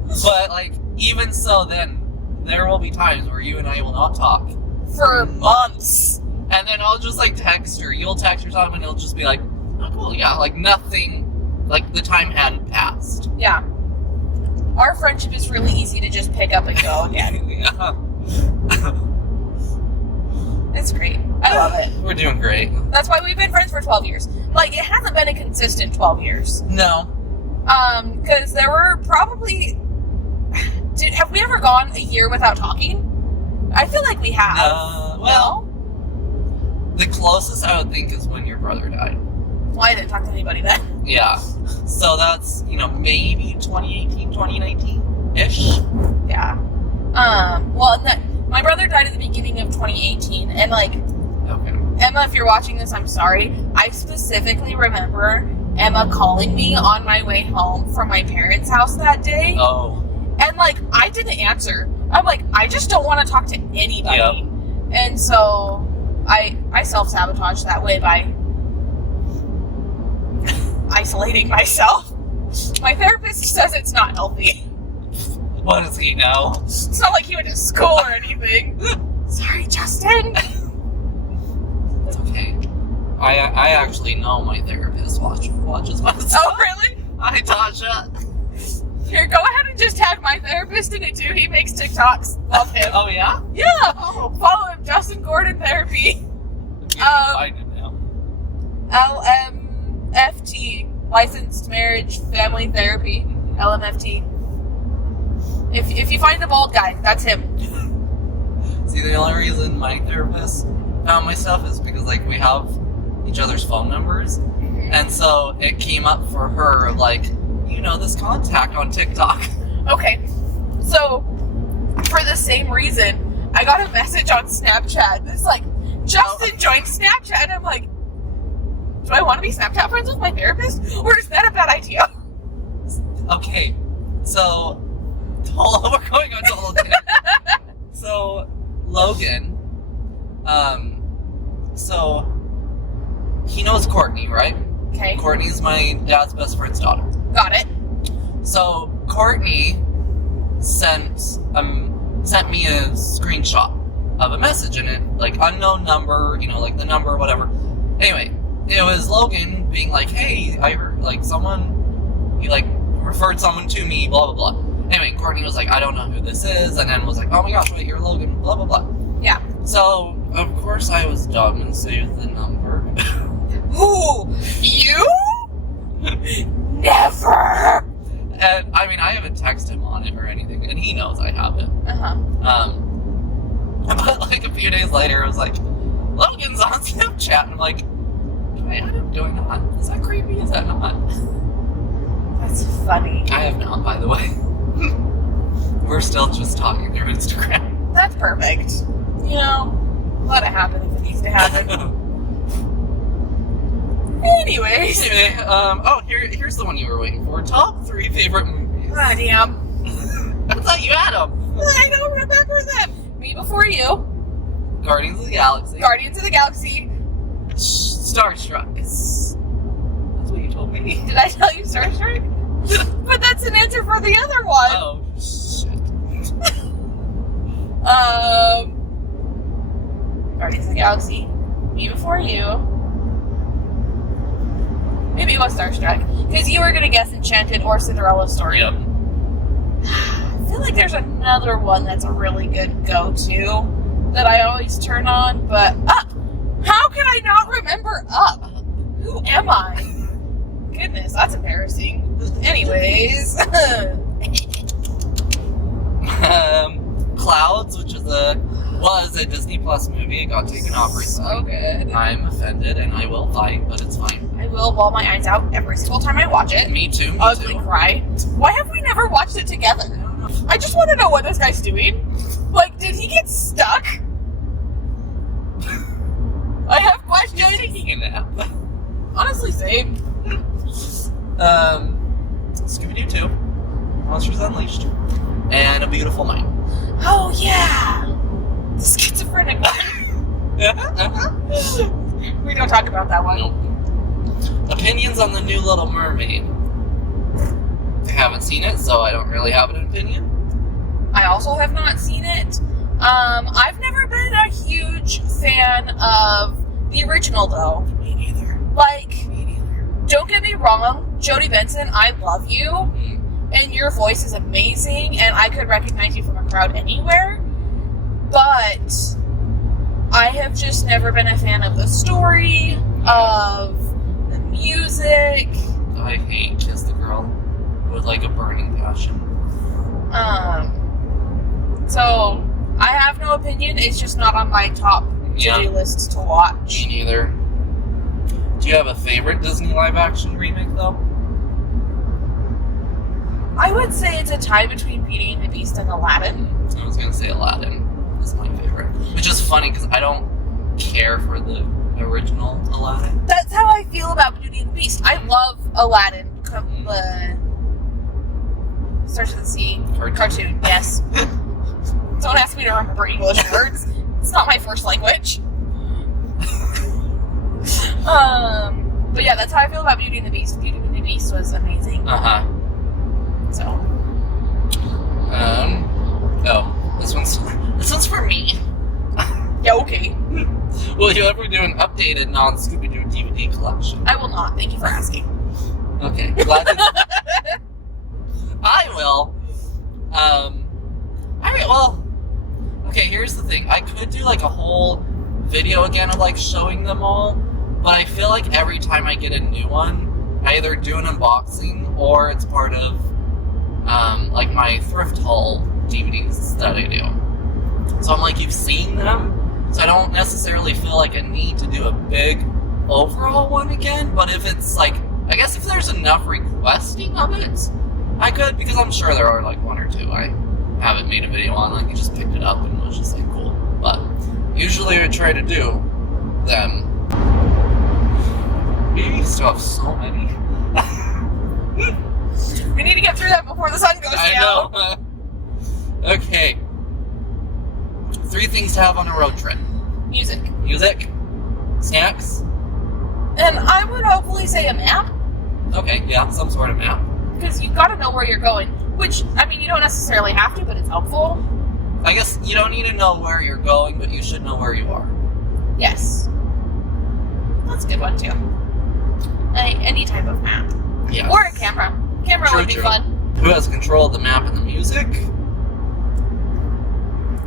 But, like, even so, then, there will be times where you and I will not talk. For months. And then I'll just, like, text her. You'll text her something, and it'll just be like, oh, cool, yeah, like, nothing, like, the time hadn't passed. Yeah. Our friendship is really easy to just pick up and go again. Yeah. It's great. I love it. We're doing great. That's why we've been friends for 12 years. Like, it hasn't been a consistent 12 years. No. Because there were probably... have we ever gone a year without talking? I feel like we have. Well, the closest I would think is when your brother died. Well, I didn't talk to anybody then. Yeah. So that's, maybe 2018, 2019-ish. Yeah. Well, my brother died at the beginning of 2018, and, like, okay. Emma, if you're watching this, I'm sorry. I specifically remember Emma calling me on my way home from my parents' house that day. Oh. And, like, I didn't answer. I'm like, I just don't want to talk to anybody. Yep. And so I self-sabotage that way by isolating myself. My therapist says it's not healthy. What does he know? It's not like he went to school or anything. Sorry, Justin. It's okay. I actually know my therapist watches my stuff. Oh, really? Hi, Tasha. Here, go ahead and just tag my therapist in it too. He makes TikToks. Love him. Oh, yeah? Yeah. Oh. Follow him, Justin Gordon Therapy. Find him now. LMFT, Licensed Marriage Family Therapy. LMFT. If you find the bald guy, that's him. See, the only reason my therapist found my stuff is because, like, we have each other's phone numbers. And so it came up for her, like, you know, this contact on TikTok. Okay. So, for the same reason, I got a message on Snapchat. It's like, Justin joined Snapchat. And I'm like, do I want to be Snapchat friends with my therapist? Or is that a bad idea? Okay. So, we're going on to a whole thing. So, Logan, so, he knows Courtney, right? Okay. Courtney's my dad's best friend's daughter. Got it. So, Courtney sent me a screenshot of a message in it, like, unknown number, you know, like, the number, whatever. Anyway, it was Logan being like, hey, I heard, like, he, like, referred someone to me, blah, blah, blah. Anyway, Courtney was like, I don't know who this is, and then was like, oh my gosh, wait, you're Logan, blah, blah, blah. Yeah. So, of course I was dumb and saved the number. Who? You? Never! And, I mean, I haven't texted him on it or anything, and he knows I have it. Uh-huh. But, like, a few days later, it was like, Logan's on Snapchat, and I'm like, do I add him? Do I not? Is that creepy? Is that not? That's funny. I have not, by the way. We're still just talking through Instagram. That's perfect. You know, let it happen if it needs to happen. Anyways. Anyway, here's the one you were waiting for. Top 3 favorite movies. Ah, damn. I thought you had them. I don't remember them. Me Before You. Guardians of the Galaxy. Guardians of the Galaxy. Starstruck. That's what you told me. Did I tell you Starstruck? But that's an answer for the other one. Oh, shit. Guardians of the Galaxy. Me Before You. Maybe it was Starstruck. Because you were going to guess Enchanted or Cinderella Story. Yep. I feel like there's another one that's a really good go-to that I always turn on, but Up! How can I not remember Up? Who am I? Goodness, that's embarrassing. Anyways. Clouds, which was a Disney Plus movie. It got taken off recently. So good. I'm offended and I will fight, but it's fine. I will bawl my eyes out every single time I watch it. Me too. Ugly cry. Why have we never watched it together? I just want to know what this guy's doing. Like, did he get stuck? I have questions. Just taking a nap. Honestly, same. Scooby-Doo 2, Monsters Unleashed, and A Beautiful Mind. Oh, yeah. The schizophrenic one. We don't talk about that one. Nope. Opinions on the new Little Mermaid. I haven't seen it, so I don't really have an opinion. I also have not seen it. I've never been a huge fan of the original, though. Me neither. Like, Me neither. don't get me wrong, Jodie Benson, I love you, and your voice is amazing, and I could recognize you from a crowd anywhere, but I have just never been a fan of the story, of the music. I hate Kiss the Girl with like a burning passion. So I have no opinion. It's just not on my top to-do lists to watch. Me neither. Do you have a favorite Disney live-action remake, though? I would say it's a tie between Beauty and the Beast and Aladdin. I was gonna say Aladdin is my favorite. Which is funny, because I don't care for the original Aladdin. That's how I feel about Beauty and the Beast. I love Aladdin. The Starts with a C. Cartoon, yes. Don't ask me to remember English words. It's not my first language. But yeah, that's how I feel about Beauty and the Beast. Beauty and the Beast was amazing. Uh-huh. So. This one's for me. Yeah, okay. Will you ever do an updated non-Scooby-Doo DVD collection? I will not. Thank you for asking. Okay. Glad to... I will. Alright, well... Okay, here's the thing. I could do, like, a whole video again of, like, showing them all, but I feel like every time I get a new one, I either do an unboxing, or it's part of, like, my thrift haul DVDs that I do. So I'm like, you've seen them, so I don't necessarily feel like I need to do a big overall one again. But if it's like, I guess if there's enough requesting of it, I could, because I'm sure there are like one or two I haven't made a video on. Like, you just picked it up and was just like, cool. But usually I try to do them. We still have so many. We need to get through that before the sun goes down. I know. Okay. 3 things to have on a road trip. Music. Music. Snacks. And I would hopefully say a map. Okay, yeah, some sort of map. Because you've got to know where you're going. Which, I mean, you don't necessarily have to, but it's helpful. I guess you don't need to know where you're going, but you should know where you are. Yes. That's a good one, too. Any type of map. Yes. Or a camera. Camera would be fun. Who has control of the map and the music?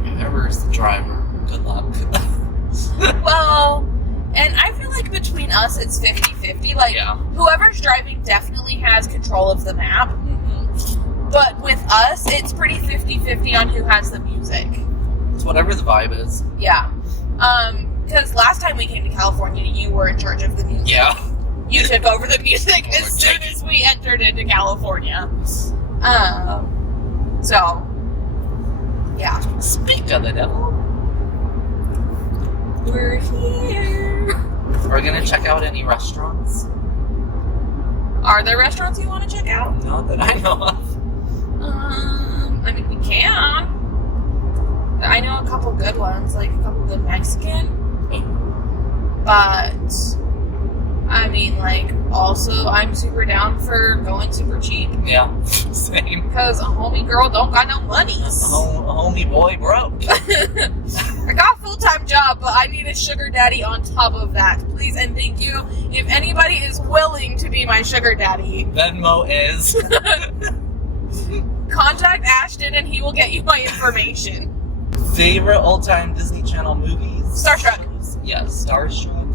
Whoever's the driver. Good luck. Well, and I feel like between us, it's 50-50. Like, whoever's driving definitely has control of the map. Mm-hmm. But with us, it's pretty 50-50 on who has the music. It's whatever the vibe is. Yeah. Because last time we came to California, you were in charge of the music. Yeah. You took over the music as soon as we entered into California. So, yeah. Speak of the devil. We're here. Are we going to check out any restaurants? Are there restaurants you want to check out? Not that I know of. I mean, we can. I know a couple good ones, like a couple good Mexican. But, I mean, like, also, I'm super down for going super cheap. Yeah, same. Because a homie girl don't got no money. A homie boy broke. I got a full-time job, but I need a sugar daddy on top of that. Please and thank you. If anybody is willing to be my sugar daddy, Venmo is. contact Ashton and he will get you my information. Favorite old-time Disney Channel movies? Starstruck. Yes, Starstruck.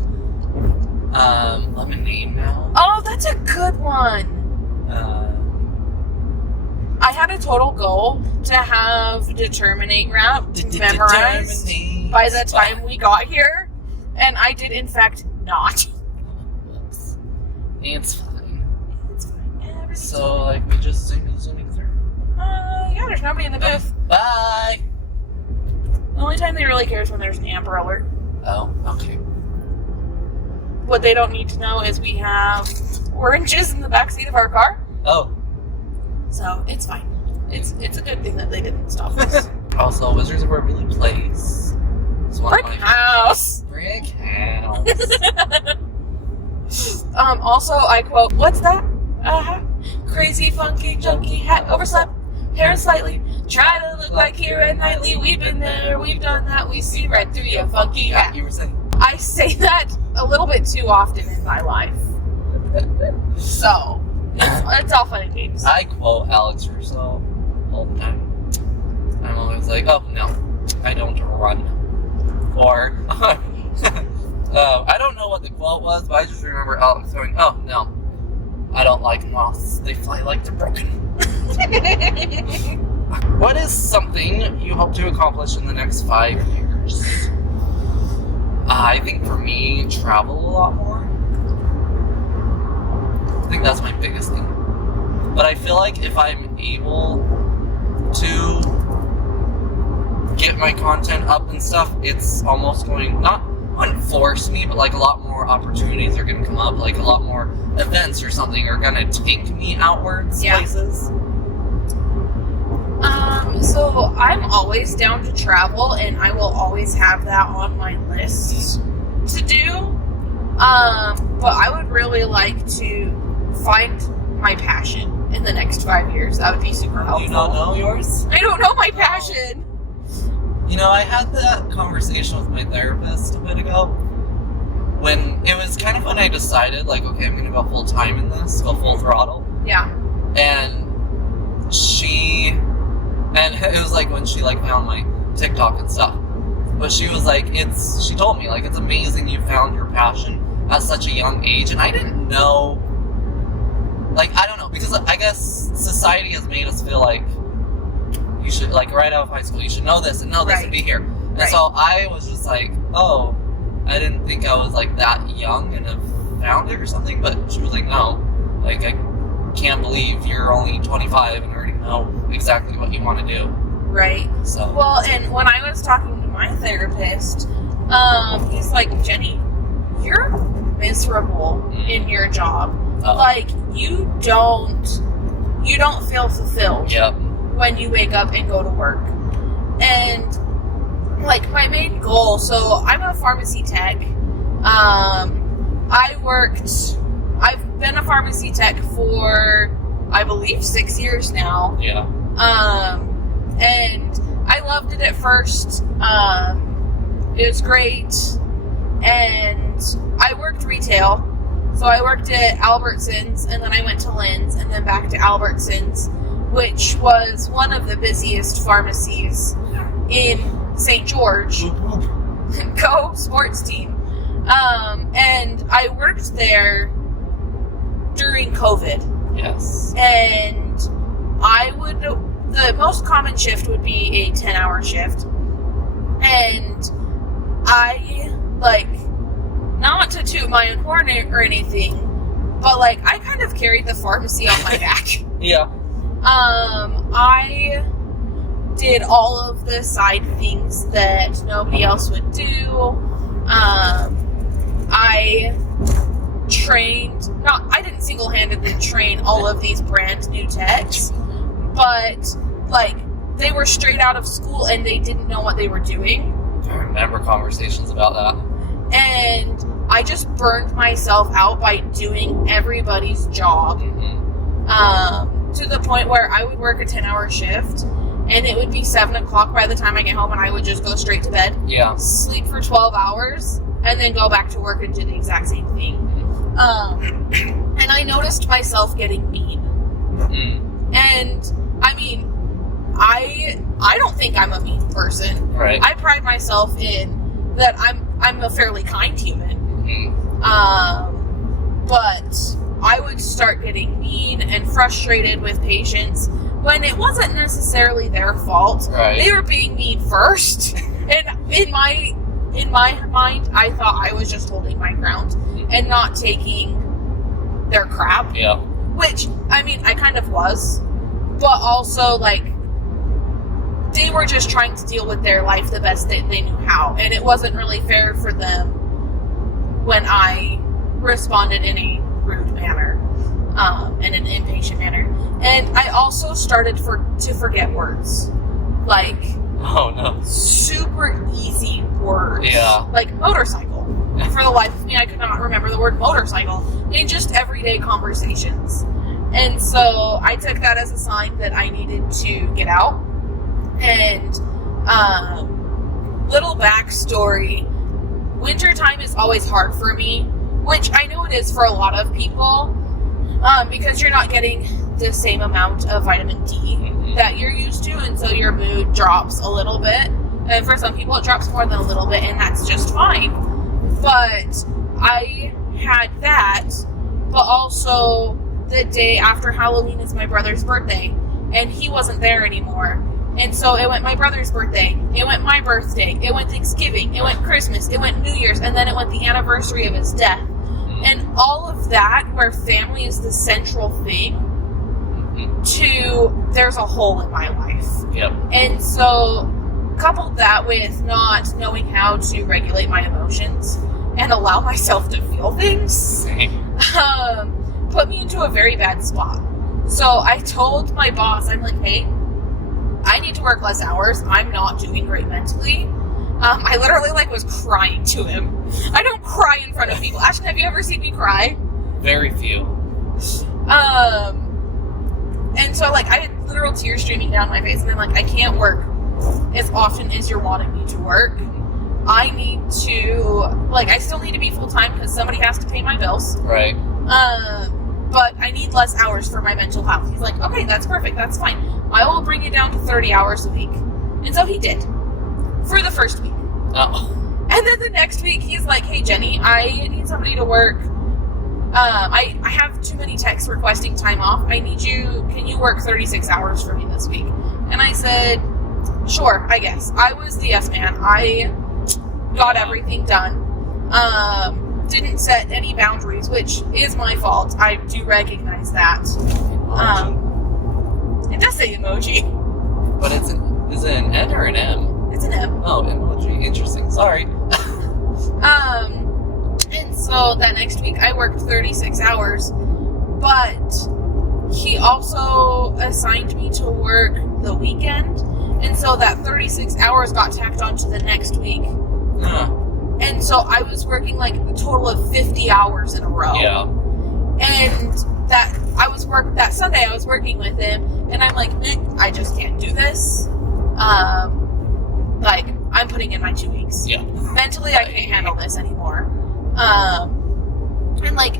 Lemonade Now. Oh, that's a good one. I had a total goal to have Determinate rap memorized by the time we got here, and I did in fact not. Whoops. It's fine. It's fine. So, like, we just zooming through. Yeah, there's nobody in the booth. Bye! The only time they really care is when there's an Amber Alert. Oh, okay. What they don't need to know is we have oranges in the backseat of our car. Oh. So, it's fine. It's a good thing that they didn't stop us. Also, Wizards of Waverly Place. Brick house! Brick house. Also, I quote, what's that? Crazy, funky, junky, hat overslept, hair slightly. Try to look like Keira Knightley. We've been there, we've done that. We see right through your funky hat. You were saying. I say that a little bit too often in my life. So, it's all fun and games. I quote Alex Russo all the time. I'm always like, oh, no, I don't run. Or, I don't know what the quote was, but I just remember Alex going, oh, no, I don't like moths. They fly like they're broken. What is something you hope to accomplish in the next 5 years? I think for me, travel a lot more. I think that's my biggest thing. But I feel like if I'm able to get my content up and stuff, it's almost going, wouldn't force me, but like a lot more opportunities are going to come up, like a lot more events or something are going to take me outwards places. So I'm always down to travel, and I will always have that on my list to do. But I would really like to find my passion in the next 5 years. That would be super helpful. You don't know yours? I don't know my passion. You know, I had that conversation with my therapist a bit ago. When it was kind of when I decided, like, okay, I'm going to go full time in this, go full throttle. Yeah. And it was like when she like found my TikTok and stuff. But she was like, she told me, like, it's amazing you found your passion at such a young age. And I didn't know, like, I don't know, because I guess society has made us feel like You should, like, right out of high school, you should know this and know this Right. and be here. And Right. so I was just like, oh, I didn't think I was, like, that young and have found it or something. But she was like, no. Like, I can't believe you're only 25 and already know exactly what you want to do. Right. So. Well, and when I was talking to my therapist, he's like, Jenny, you're miserable in your job. Oh. Like, you don't feel fulfilled Yep. when you wake up and go to work. And, like, my main goal, so I'm a pharmacy tech. I've been a pharmacy tech for, I believe, 6 years now. Yeah. And I loved it at first. It was great. And I worked retail. So I worked at Albertsons, and then I went to Lynn's, and then back to Albertsons, which was one of the busiest pharmacies in St. George. Go sports team. And I worked there during COVID. Yes. And the most common shift would be a 10-hour shift. And I, like, not to toot my own horn or anything, but, like, I kind of carried the pharmacy on my back. Yeah. I did all of the side things that nobody else would do. I didn't single-handedly train all of these brand new techs, but, like, they were straight out of school and they didn't know what they were doing. I remember conversations about that. And I just burned myself out by doing everybody's job. To the point where I would work a 10-hour shift and it would be 7 o'clock by the time I get home, and I would just go straight to bed. Yeah. Sleep for 12 hours and then go back to work and do the exact same thing. And I noticed myself getting mean. And I mean, I don't think I'm a mean person. Right. I pride myself in that I'm a fairly kind human. But I would start getting mean and frustrated with patients when it wasn't necessarily their fault. Right. They were being mean first. And in my mind, I thought I was just holding my ground and not taking their crap. Yeah. Which, I mean, I kind of was. But also, like, they were just trying to deal with their life the best that they knew how. And it wasn't really fair for them when I responded in a rude manner, in an impatient manner. And I also started to forget words. Like, oh no. super easy words. Yeah. Like motorcycle. For the life of me, I could not remember the word motorcycle in just everyday conversations. And so I took that as a sign that I needed to get out. And little backstory, wintertime is always hard for me, which I know it is for a lot of people, because you're not getting the same amount of vitamin D that you're used to, and so your mood drops a little bit. And for some people it drops more than a little bit, and that's just fine. But I had that, but also the day after Halloween is my brother's birthday, and he wasn't there anymore. And so it went my brother's birthday, it went my birthday, it went Thanksgiving, it went Christmas, it went New Year's, and then it went the anniversary of his death. And all of that, where family is the central thing, to there's a hole in my life. Yep. And so, coupled that with not knowing how to regulate my emotions and allow myself to feel things, put me into a very bad spot. So I told my boss, I'm like, hey, I need to work less hours. I'm not doing great mentally. I literally, like, was crying to him. I don't cry in front of people. Ashton, have you ever seen me cry? Very few. And so, like, I had literal tears streaming down my face, and I'm like, I can't work as often as you're wanting me to work. I need to, like, I still need to be full-time because somebody has to pay my bills. Right. But I need less hours for my mental health. He's like, okay, that's perfect, that's fine. I will bring it down to 30 hours a week. And so he did. For the first week. Oh. And then the next week, he's like, hey, Jenny, I need somebody to work. I have too many texts requesting time off. Can you work 36 hours for me this week? And I said, sure, I guess. I was the yes man. I got everything done. Didn't set any boundaries, which is my fault. I do recognize that. It does say emoji. But is it an N or an M? It's an M. Oh, emoji. Interesting. Sorry. And so that next week I worked 36 hours, but he also assigned me to work the weekend, and so that 36 hours got tacked onto the next week. And so I was working like a total of 50 hours in a row. Yeah. And that Sunday I was working with him, and I'm like, I just can't do this. Like, I'm putting in my 2 weeks. Yeah. Mentally, I can't handle this anymore. And like,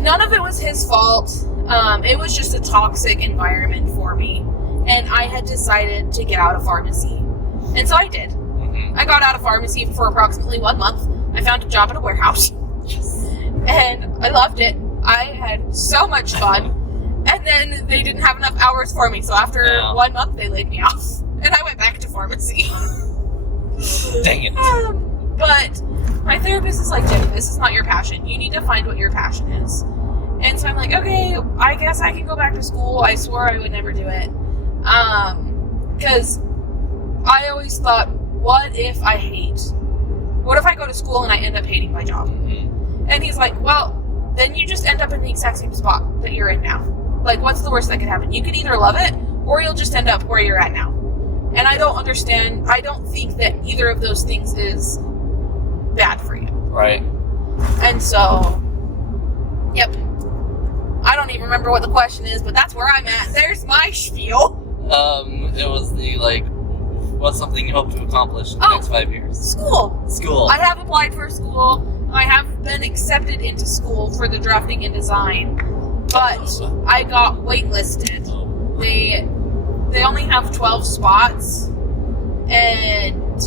none of it was his fault. It was just a toxic environment for me. And I had decided to get out of pharmacy. And so I did. Mm-hmm. I got out of pharmacy for approximately 1 month. I found a job at a warehouse. Yes. And I loved it. I had so much fun. And then they didn't have enough hours for me. So after 1 month, they laid me off. And I went back to pharmacy. Dang it. But my therapist is like, Jenni, this is not your passion. You need to find what your passion is. And so I'm like, okay, I guess I can go back to school. I swore I would never do it. Because I always thought, what if I hate? What if I go to school and I end up hating my job? Mm-hmm. And he's like, well, then you just end up in the exact same spot that you're in now. Like, what's the worst that could happen? You could either love it, or you'll just end up where you're at now. And I don't understand. I don't think that either of those things is bad for you. Right. And so, yep. I don't even remember what the question is, but that's where I'm at. There's my spiel. It was the, like, what's something you hope to accomplish in the next 5 years? School. I have applied for school. I have been accepted into school for the drafting and design, but I got waitlisted. They only have 12 spots, and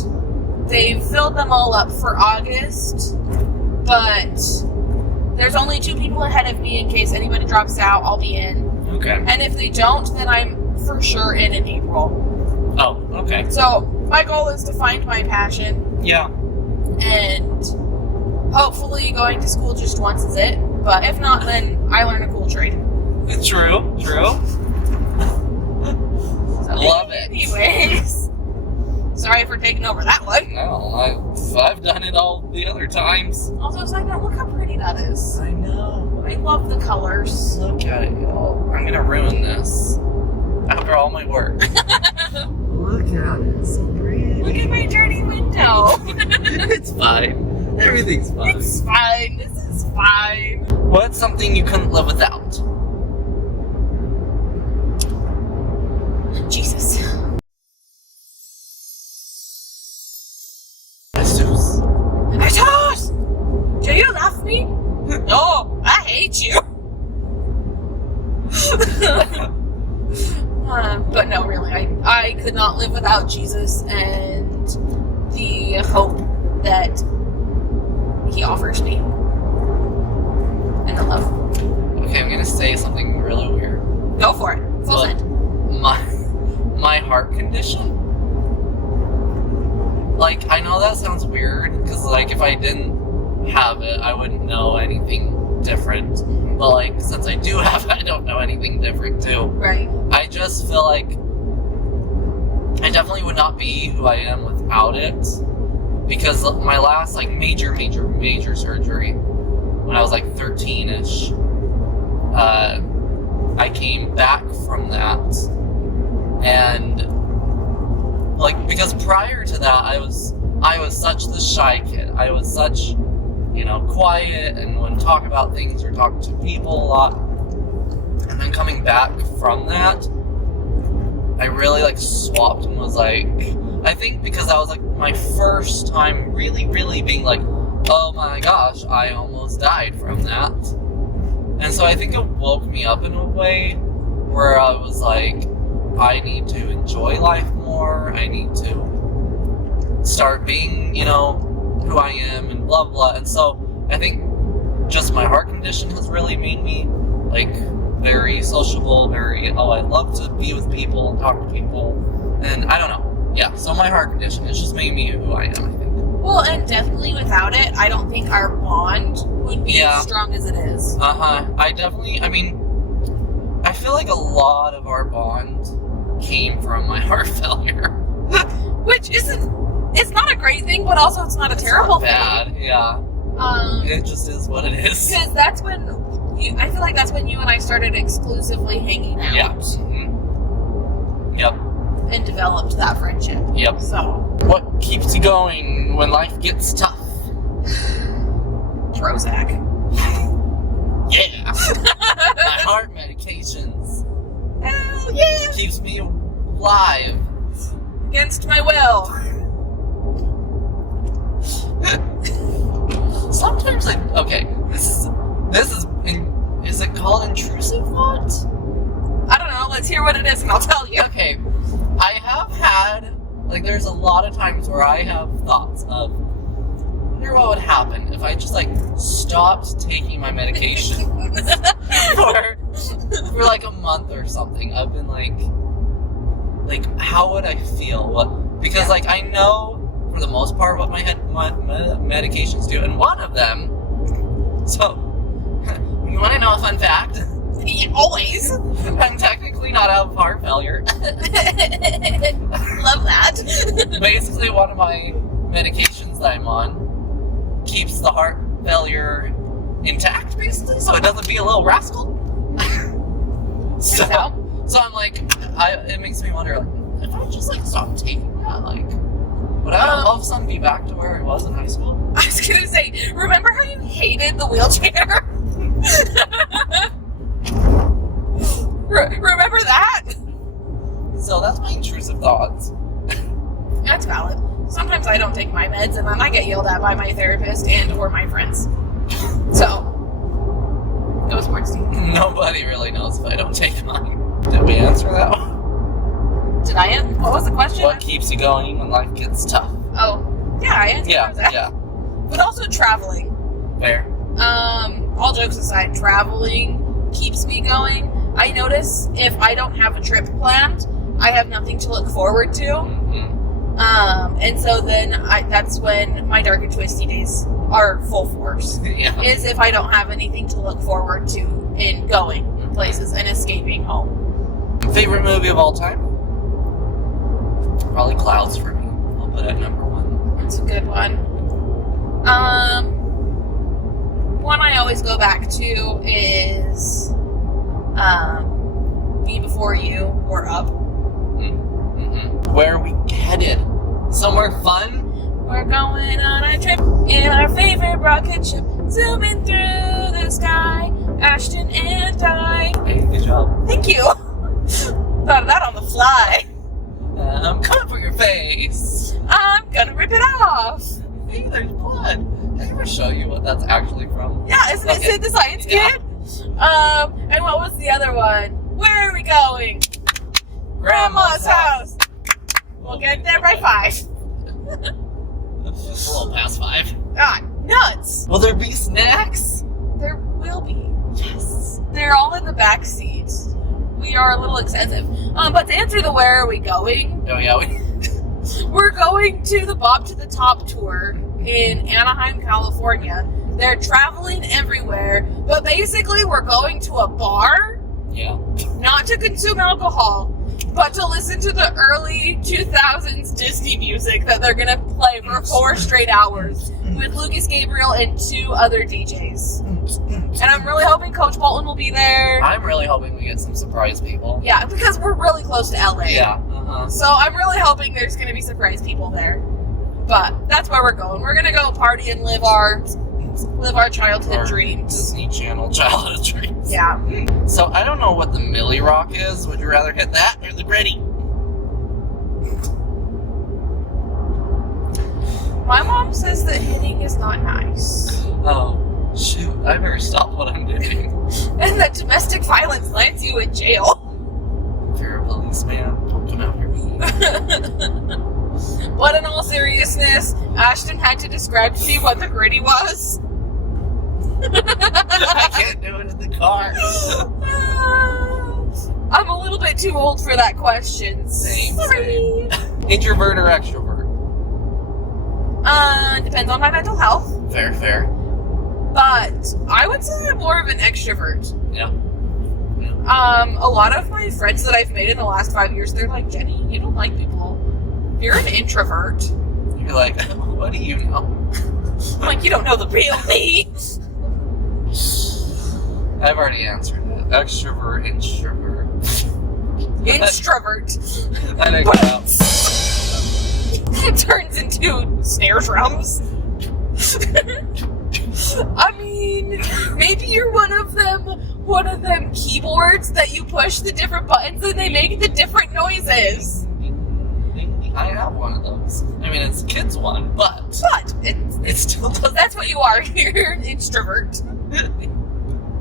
they filled them all up for August, but there's only 2 people ahead of me. In case anybody drops out, I'll be in. Okay. And if they don't, then I'm for sure in April. Oh, okay. So my goal is to find my passion. Yeah. And hopefully going to school just once is it. But if not, then I learn a cool trade. True. So Love it. Anyways. Sorry for taking over that one. No, I've done it all the other times. Also, side note, look how pretty that is. I know. I love the colors. Look at it, y'all. I'm gonna ruin this after all my work. Look at it. It's so pretty. Look at my dirty window. It's fine. Everything's fine. It's fine. This is fine. What's something you couldn't live without? Jesus. Jesus. Jesus! Do you love me? No, I hate you. But no, really, I could not live without Jesus and the hope that he offers me. And the love. Okay, I'm gonna say something really weird. Go for it. Full send. My heart condition? Like, I know that sounds weird, because, like, if I didn't have it, I wouldn't know anything different. But, like, since I do have it, I don't know anything different, too. Right. I just feel like I definitely would not be who I am without it. Because my last, like, major surgery, when I was, like, 13-ish, I came back from that. And, like, because prior to that, I was such the shy kid. I was such, quiet and wouldn't talk about things or talk to people a lot. And then coming back from that, I really, like, swapped and was like, I think because that was, like, my first time really, really being like, oh my gosh, I almost died from that. And so I think it woke me up in a way where I was like, I need to enjoy life more. I need to start being, who I am and blah, blah. And so I think just my heart condition has really made me, like, very sociable, I love to be with people and talk to people. And I don't know. Yeah, so my heart condition has just made me who I am, I think. Well, and definitely without it, I don't think our bond would be as strong as it is. I feel like a lot of our bond came from my heart failure. Which it's not a great thing, but also it's not a terrible thing. Bad, yeah. It just is what it is. Because that's when I feel like that's when you and I started exclusively hanging out. Yeah. Mm-hmm. Yep. And developed that friendship. Yep. So. What keeps you going when life gets tough? Prozac. Yeah. My heart medications. Hell yeah. Keeps me alive. Against my will. Sometimes is it called intrusive thought? I don't know, let's hear what it is and I'll tell you. Okay, I have had, there's a lot of times where I have thoughts of, I wonder what would happen if I just, stopped taking my medication for a month or something. I've been how would I feel? Because I know, for the most part, what my medications do, and one of them, so, you want to know a fun fact? Always. I'm technically not out of heart failure. Love that. Basically, one of my medications that I'm on keeps the heart failure intact, basically, so it doesn't be a little rascal. So I'm it makes me wonder, if I just stopped taking that, would I all of a sudden be back to where I was in high school? I was gonna say, remember how you hated the wheelchair? Remember that? So that's my intrusive thoughts. That's valid. Sometimes I don't take my meds and then I get yelled at by my therapist and or my friends. So, go sports team. Nobody really knows if I don't take mine. Did we answer that one? Did I answer? What was the question? What keeps you going when life gets tough? Oh, yeah, I answered that. Yeah. But also traveling. Fair. All jokes aside, traveling keeps me going. I notice if I don't have a trip planned, I have nothing to look forward to. Mm-hmm. And so then that's when my dark and twisty days are full force. Yeah. Is if I don't have anything to look forward to in going places and escaping home. Favorite movie of all time? Probably Clouds for me. I'll put it at number 1. That's a good one. One I always go back to is Me Before You or Up. Mm-hmm. Where are we headed? Somewhere fun? We're going on a trip in our favorite rocket ship, zooming through the sky, Ashton and I. Hey, good job. Thank you. Thought of that on the fly. I'm coming for your face. I'm gonna rip it off. Hey, there's blood. Did I ever show you what that's actually from? Yeah, isn't it Sid the Science Kid? And what was the other one? Where are we going? Grandma's house. We'll get there by 5. It's a little past 5. Ah, nuts. Will there be snacks? There will be. Yes. They're all in the back seat. We are a little excessive. But to answer the where are we going? Oh, yeah. We're going to the Bob to the Top tour in Anaheim, California. They're traveling everywhere, but basically we're going to a bar. Yeah. Not to consume alcohol, but to listen to the early 2000s Disney music that they're going to play for 4 straight hours with Lucas Gabriel and 2 other DJs. And I'm really hoping Coach Bolton will be there. I'm really hoping we get some surprise people. Yeah, because we're really close to LA. Yeah. So I'm really hoping there's going to be surprise people there. But that's where we're going. We're going to go party and live our childhood dreams. Disney Channel childhood dreams. Yeah. So I don't know what the Millie Rock is. Would you rather hit that or the Gritty? My mom says that hitting is not nice. Oh, shoot. I better stop what I'm doing. And that domestic violence lands you in jail. If you're a policeman, don't come out here. But in all seriousness, Ashton had to describe to me what the Gritty was. I can't do it in the car. I'm a little bit too old for that question. Same. Sorry. Introvert or extrovert? Depends on my mental health. Fair. But I would say I'm more of an extrovert. Yeah. A lot of my friends that I've made in the last 5 years, they're like, Jenny, you don't like people. You're an introvert. You're like, what do you know? I'm like, you don't know the real me. I've already answered it. Extrovert, introvert. Introvert. I think that. Turns into snare drums. I mean, maybe you're one of them keyboards that you push the different buttons and they make the different noises. I have one of those. I mean, it's a kid's one, but it still does. That's what you are. You're an introvert.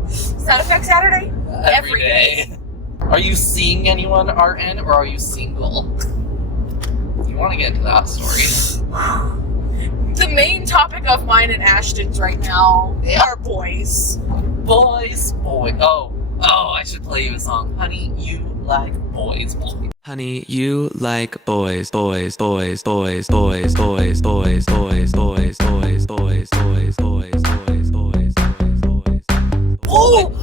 Sound Effect Saturday? Every day. Are you seeing anyone, RN, or are you single? You want to get into that story. The main topic of mine and Ashton's right now are boys. Boys. Oh, I should play you a song. Honey, you like boys. Honey, you like boys. Oh,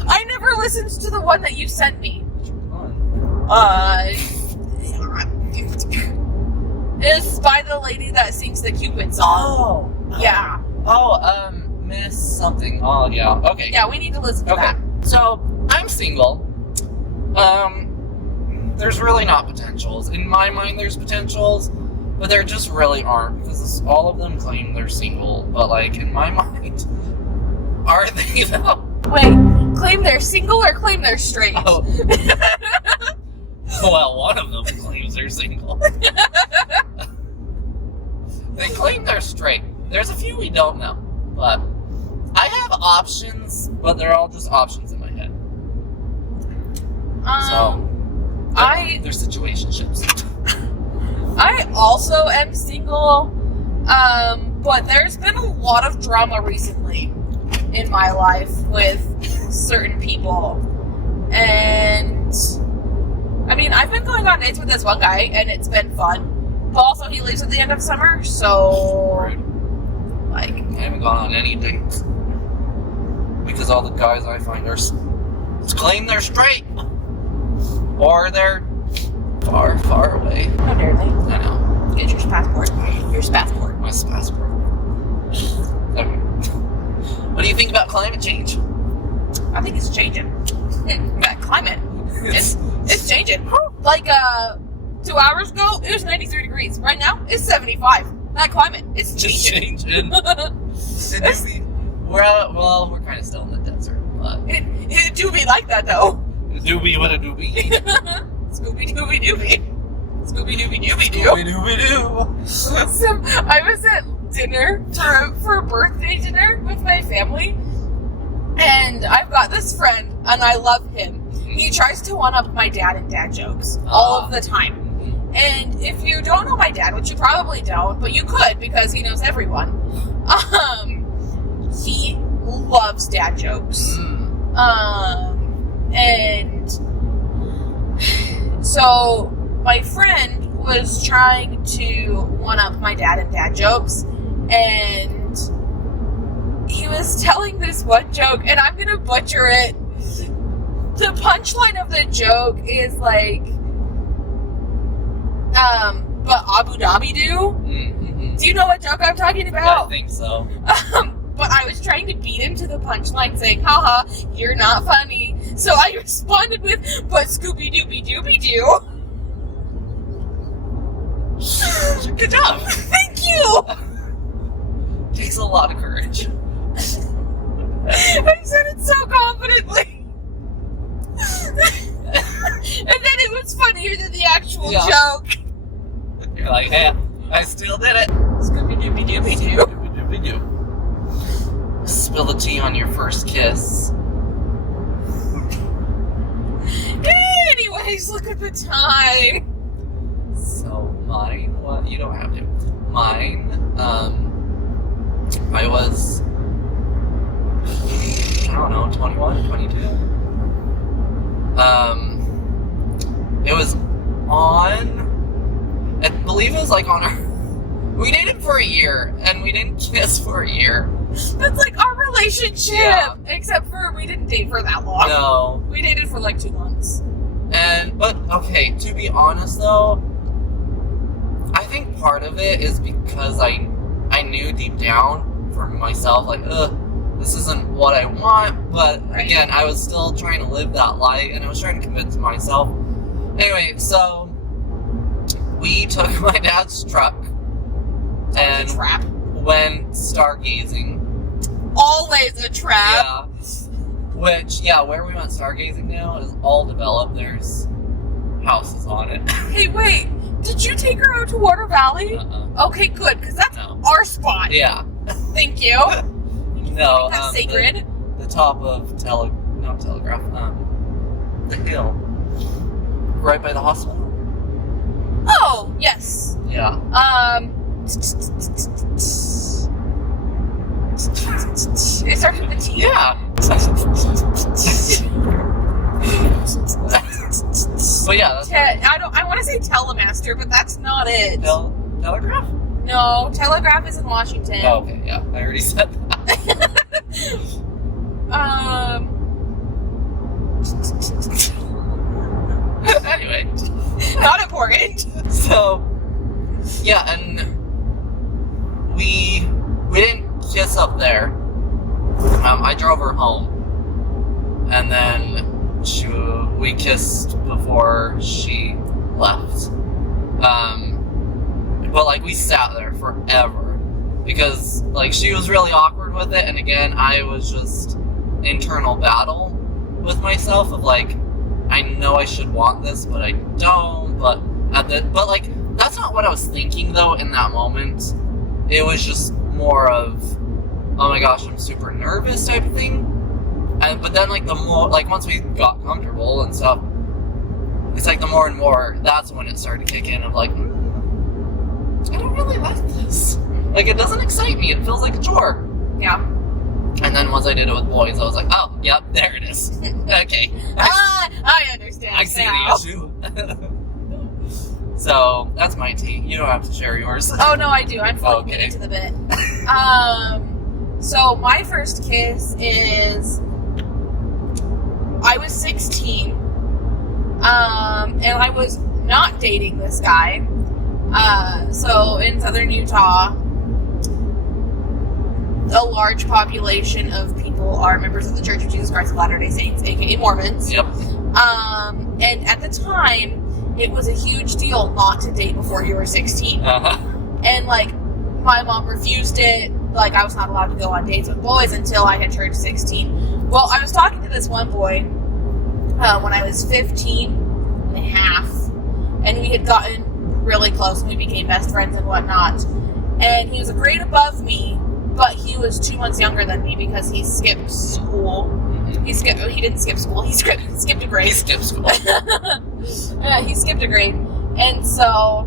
I never listened to the one that you sent me. It's by the lady that sings the Cupid song. Oh. Yeah. Miss something. Oh, yeah. Okay. Yeah, we need to listen to that. So, I'm single. There's really not potentials. In my mind, there's potentials, but there just really aren't, because all of them claim they're single. But, like, in my mind, are they, though? Wait, claim they're single or claim they're straight? Oh. Well, one of them claims they're single. They claim they're straight. There's a few we don't know, but I have options, but they're all just options in my head. They're situationships. I also am single, but there's been a lot of drama recently in my life with certain people, and I mean, I've been going on dates with this one guy, and it's been fun. But also, he leaves at the end of summer, so like, I haven't gone on any dates because all the guys I find are claim they're straight, or they're far, far away. How dare they? I know. Get your passport. Your passport. My passport. Okay. What do you think about climate change? I think it's changing. That climate, it's changing. Like 2 hours ago, it was 93 degrees. Right now, it's 75. That climate, it's changing. We're kind of still in the desert, but it do be like that though. Doobie what a doobie. Scooby Dooby Dooby. Scooby Dooby Dooby Doo. Scooby Dooby Doo. So I was at dinner for a birthday dinner with my family, and I've got this friend, and I love him. He tries to one-up my dad in dad jokes all of the time. And if you don't know my dad, which you probably don't, but you could because he knows everyone, he loves dad jokes. And so my friend was trying to one-up my dad in dad jokes, and he was telling this one joke, and I'm gonna butcher it. The punchline of the joke is like, but Abu Dhabi do? Mm-hmm. Do you know what joke I'm talking about? I think so. But I was trying to beat him to the punchline saying, haha, you're not funny. So I responded with, but Scooby Dooby Dooby Doo. Good job. Thank you. Takes a lot of courage. I said it so confidently. And then it was funnier than the actual joke. You're like, hey, I still did it. Scooby Dooby Dooby Doo. Scooby Dooby Doo. Spill the tea on your first kiss. Anyways, look at the time. So mine, well, you don't have to. Mine, I was 21, 22. It was on, I believe it was like on our, we dated for a year, and we didn't kiss for a year. That's like our relationship! Yeah. Except for we didn't date for that long. No. We dated for like 2 months. But, okay, to be honest though, I think part of it is because I knew deep down for myself, like, this isn't what I want, but again, I was still trying to live that life, and I was trying to convince myself. Anyway, so we took my dad's truck and went stargazing. Always a trap. Yeah. Which, where we went stargazing now is all developed. There's houses on it. Hey, wait. Did you take her out to Water Valley? Uh-uh. Okay, good, because that's No. our spot. Yeah. Thank you. No. That's sacred. The top of Telegraph. The hill. Right by the hospital. Oh, yes. Yeah. It starts with a T. Yeah. But yeah, that's I want to say Telemaster, but that's not it. Telegraph? No, Telegraph is in Washington. Oh, okay, yeah. I already said that. Anyway. Not important. So, yeah, and we didn't kiss up there. I drove her home, and then we kissed before she left. But like we sat there forever because like she was really awkward with it, and again I was just internal battle with myself of like I know I should want this, but I don't. But like that's not what I was thinking though in that moment. It was just more of, oh my gosh, I'm super nervous type of thing. But then like the more, like once we got comfortable and stuff, it's like the more and more, that's when it started to kick in of like, I don't really like this. Like it doesn't excite me, it feels like a chore. Yeah. And then once I did it with boys, I was like, oh, yep, there it is. Okay. I understand. I see now. the issue. So, that's my tea. You don't have to share yours. Oh, no, I do. I'm fully Okay. into the bit. So my first kiss is, I was 16, and I was not dating this guy. So in southern Utah, a large population of people are members of the Church of Jesus Christ of Latter-day Saints, aka Mormons. Yep. And at the time, it was a huge deal not to date before you were 16. Uh-huh. And, like, my mom refused it. Like, I was not allowed to go on dates with boys until I had turned 16. Well, I was talking to this one boy when I was 15 and a half. And we had gotten really close and we became best friends and whatnot. And he was a grade above me, but he was 2 months younger than me because he skipped school. He didn't skip school. He skipped a grade. He skipped school. Yeah, he skipped a grade. And so,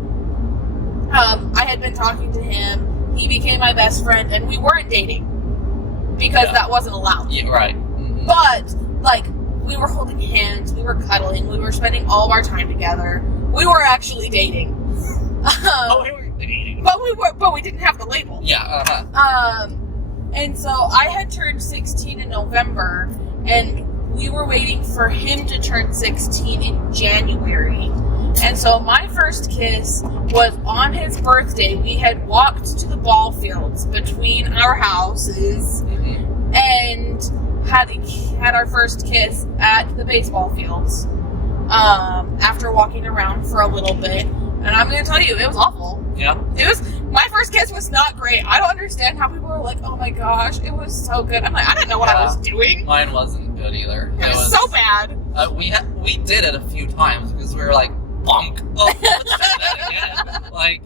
I had been talking to him. He became my best friend, and we weren't dating because that wasn't allowed. Yeah, right. Mm-hmm. But, like, we were holding hands, we were cuddling, we were spending all of our time together. We were actually dating. We were dating. But we didn't have the label. Yeah, uh-huh. And so I had turned 16 in November, and we were waiting for him to turn 16 in January. And so my first kiss was on his birthday. We had walked to the ball fields between our houses and had our first kiss at the baseball fields after walking around for a little bit. And I'm going to tell you, it was awful. Yeah. My first kiss was not great. I don't understand how people are like, oh my gosh, it was so good. I'm like, I didn't know what I was doing. Mine wasn't good either. It was so bad. We did it a few times because we were like, bonk. Oh, let's try that again. Like,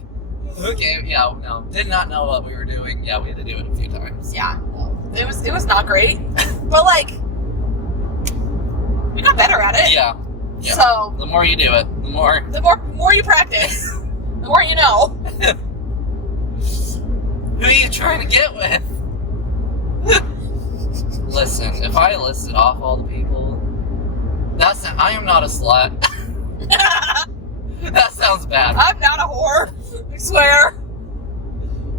okay, yeah, no. Did not know what we were doing. Yeah, we had to do it a few times. Yeah, no. It was not great. But like, we got better at it. Yeah. Yeah. So the more you do it, the more you practice, the more you know. Who are you trying to get with? Listen, if I listed off all the people, I am not a slut. That sounds bad. I'm not a whore. I swear.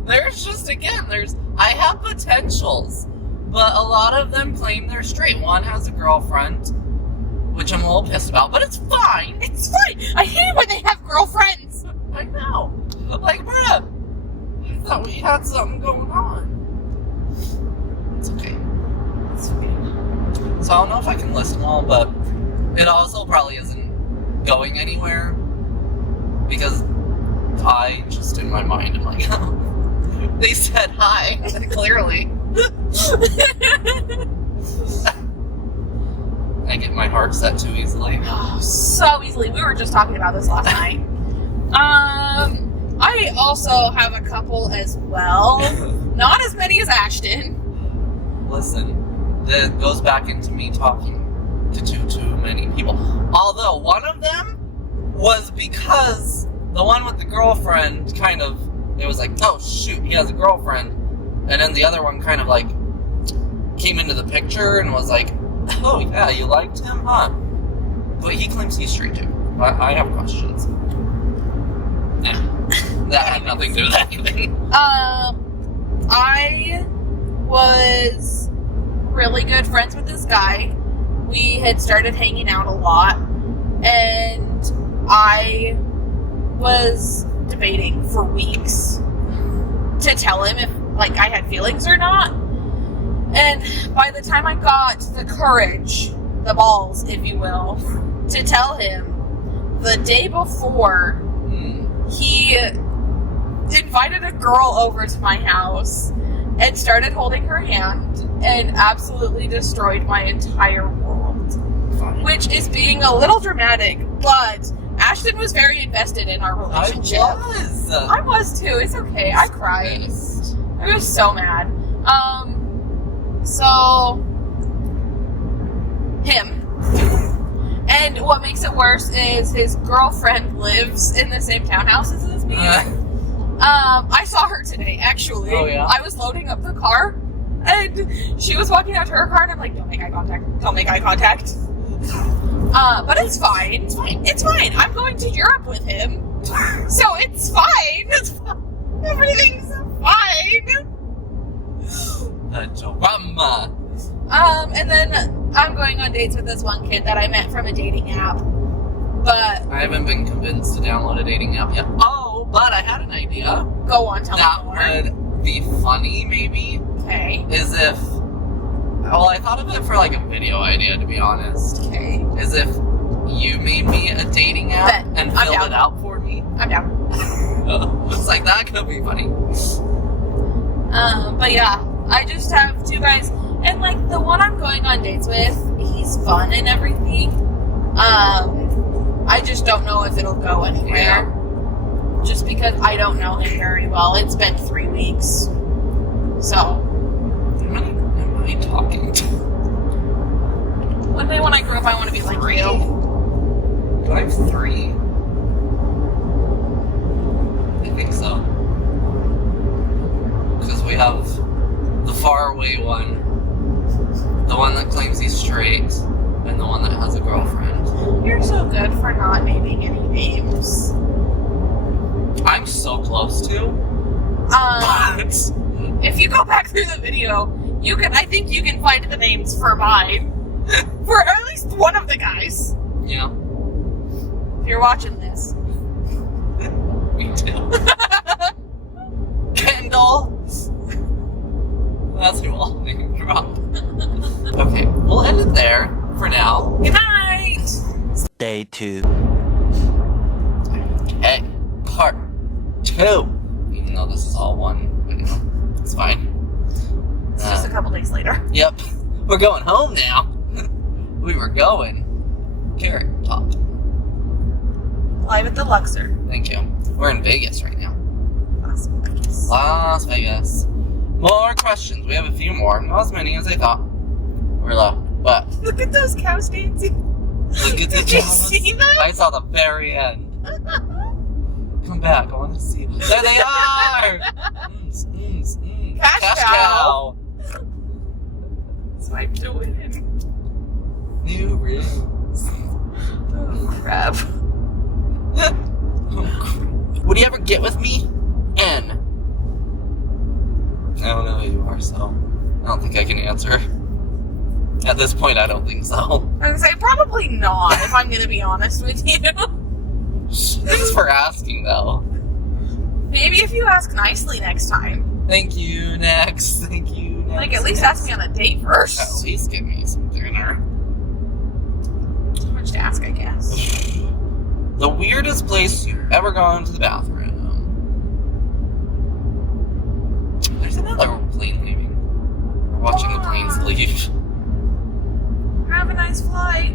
I have potentials, but a lot of them claim they're straight. One has a girlfriend, which I'm a little pissed about, but it's fine. It's fine. I hate when they have girlfriends. I know. Like, bruh, I thought we had something going on. It's okay. So I don't know if I can list them all, but it also probably isn't going anywhere because I just, in my mind, am like, they said hi, clearly. I get my heart set too easily. Oh, so easily. We were just talking about this last night. I also have a couple as well. Not as many as Ashton. Listen, that goes back into me talking to too many people. Although one of them was because the one with the girlfriend kind of, it was like, oh shoot, he has a girlfriend. And then the other one kind of like came into the picture and was like, oh yeah, you liked him, huh? But he claims he's straight too. I have questions. Nah, that had nothing to do with anything. I was really good friends with this guy. We had started hanging out a lot, and I was debating for weeks to tell him if, like, I had feelings or not. And by the time I got the courage, the balls, if you will, to tell him, the day before, he invited a girl over to my house and started holding her hand and absolutely destroyed my entire world. Fine. Which is being a little dramatic, but Ashton was very invested in our relationship. I was too. It's okay. I cried. I was so mad. So him. And what makes it worse is his girlfriend lives in the same townhouse as me. I saw her today, actually. Oh, yeah? I was loading up the car, and she was walking out to her car, and I'm like, don't make eye contact. Don't make eye contact. But it's fine. It's fine. I'm going to Europe with him. So it's fine. Everything's fine. The drama. And then I'm going on dates with this one kid that I met from a dating app. But I haven't been convinced to download a dating app yet. Oh, but I had an idea. Go on, tell me more. That would be funny, maybe. Okay. Is if... Well, I thought of it for like a video idea, to be honest. Okay. Is if you made me a dating app and filled it out for me. I'm down. It's like, that could be funny. But yeah, I just have two guys. And like, the one I'm going on dates with, he's fun and everything. I just don't know if it'll go anywhere. Yeah. Just because I don't know him very well. It's been 3 weeks. So. Am I talking to? One day when I grow up, I want to be like you. Do I have 3? I think so. Because we have the faraway one, the one that claims he's straight, and the one that has a girlfriend. You're so good for not naming any names. I'm so close to. But if you go back through the video, I think you can find the names for mine. For at least one of the guys. Yeah. If you're watching this. Me too. Kendall. That's who I'll name drop. Okay, we'll end it there for now. Good night. Day 2. Okay, part 2. Even though this is all one video, it's fine. It's just a couple days later. Yep, we're going home now. We were going. Carrot Top. Live at the Luxor. Thank you. We're in Vegas right now. Las Vegas. Las Vegas. More questions. We have a few more. Not as many as I thought. We're low, but Look at those cows dancing. look at the Did you cows. see them? I saw the very end. Come back. I want to see. There they are. Cash cow. It's I'm doing. New rooms. Oh, crap. Would you ever get with me? N. I don't know who you are, so I don't think I can answer. At this point, I don't think so. I was gonna say, probably not, if I'm gonna be honest with you. Thanks for asking, though. Maybe if you ask nicely next time. Thank you, next. Thank you, next. Like, at least ask me on a date first. At least give me some dinner. Too much to ask, I guess. The weirdest place you've ever gone to the bathroom. There's another plane leaving. We're watching the planes leave. Have a nice flight.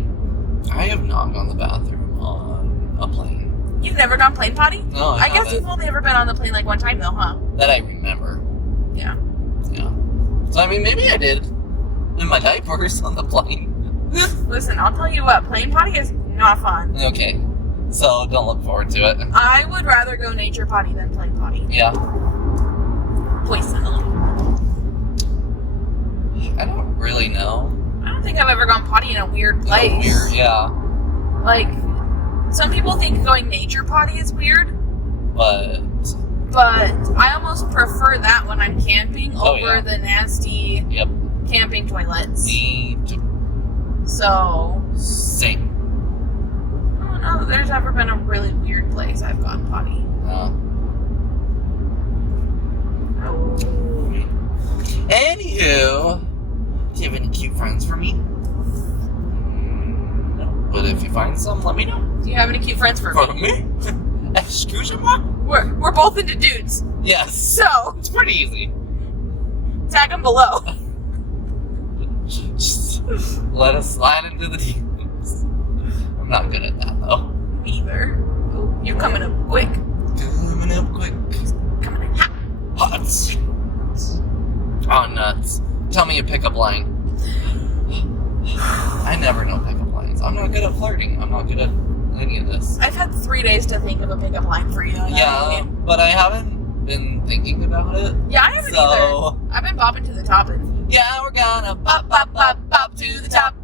I have not gone to the bathroom on a plane. You've never gone plane potty? No, I guess haven't. you've only ever been on the plane like one time though, huh? That I remember. Yeah. Yeah. So, I mean, maybe I did in my diapers on the plane. Listen, I'll tell you what, plane potty is not fun. Okay. So, don't look forward to it. I would rather go nature potty than plane potty. Yeah. Personally. I don't really know. I don't think I've ever gone potty in a weird place. Weird, yeah. Like, some people think going nature potty is weird, But I almost prefer that when I'm camping over yeah. the nasty Yep. camping toilets. Me too. So, Same. I don't know that there's ever been a really weird place I've gone potty. Anywho, do you have any cute friends for me? No. But if you find some, let me know. Do you have any cute friends for me? Excuse-moi? We're both into dudes, Yes. so It's pretty easy. tag them below. Just let us slide into the DMs. I'm not good at that, though. Me either. Oh, you're coming up quick. Coming up quick. Coming in hot. Hot. Oh, nuts. Tell me a pickup line. I never know pickup lines. I'm not good at flirting. I'm not good at any of this. I've had 3 days to think of a pickup line for you. Yeah, but I haven't been thinking about it. Yeah, I haven't either. I've been bopping to the top and Yeah, we're gonna bop, bop, bop, bop to the top.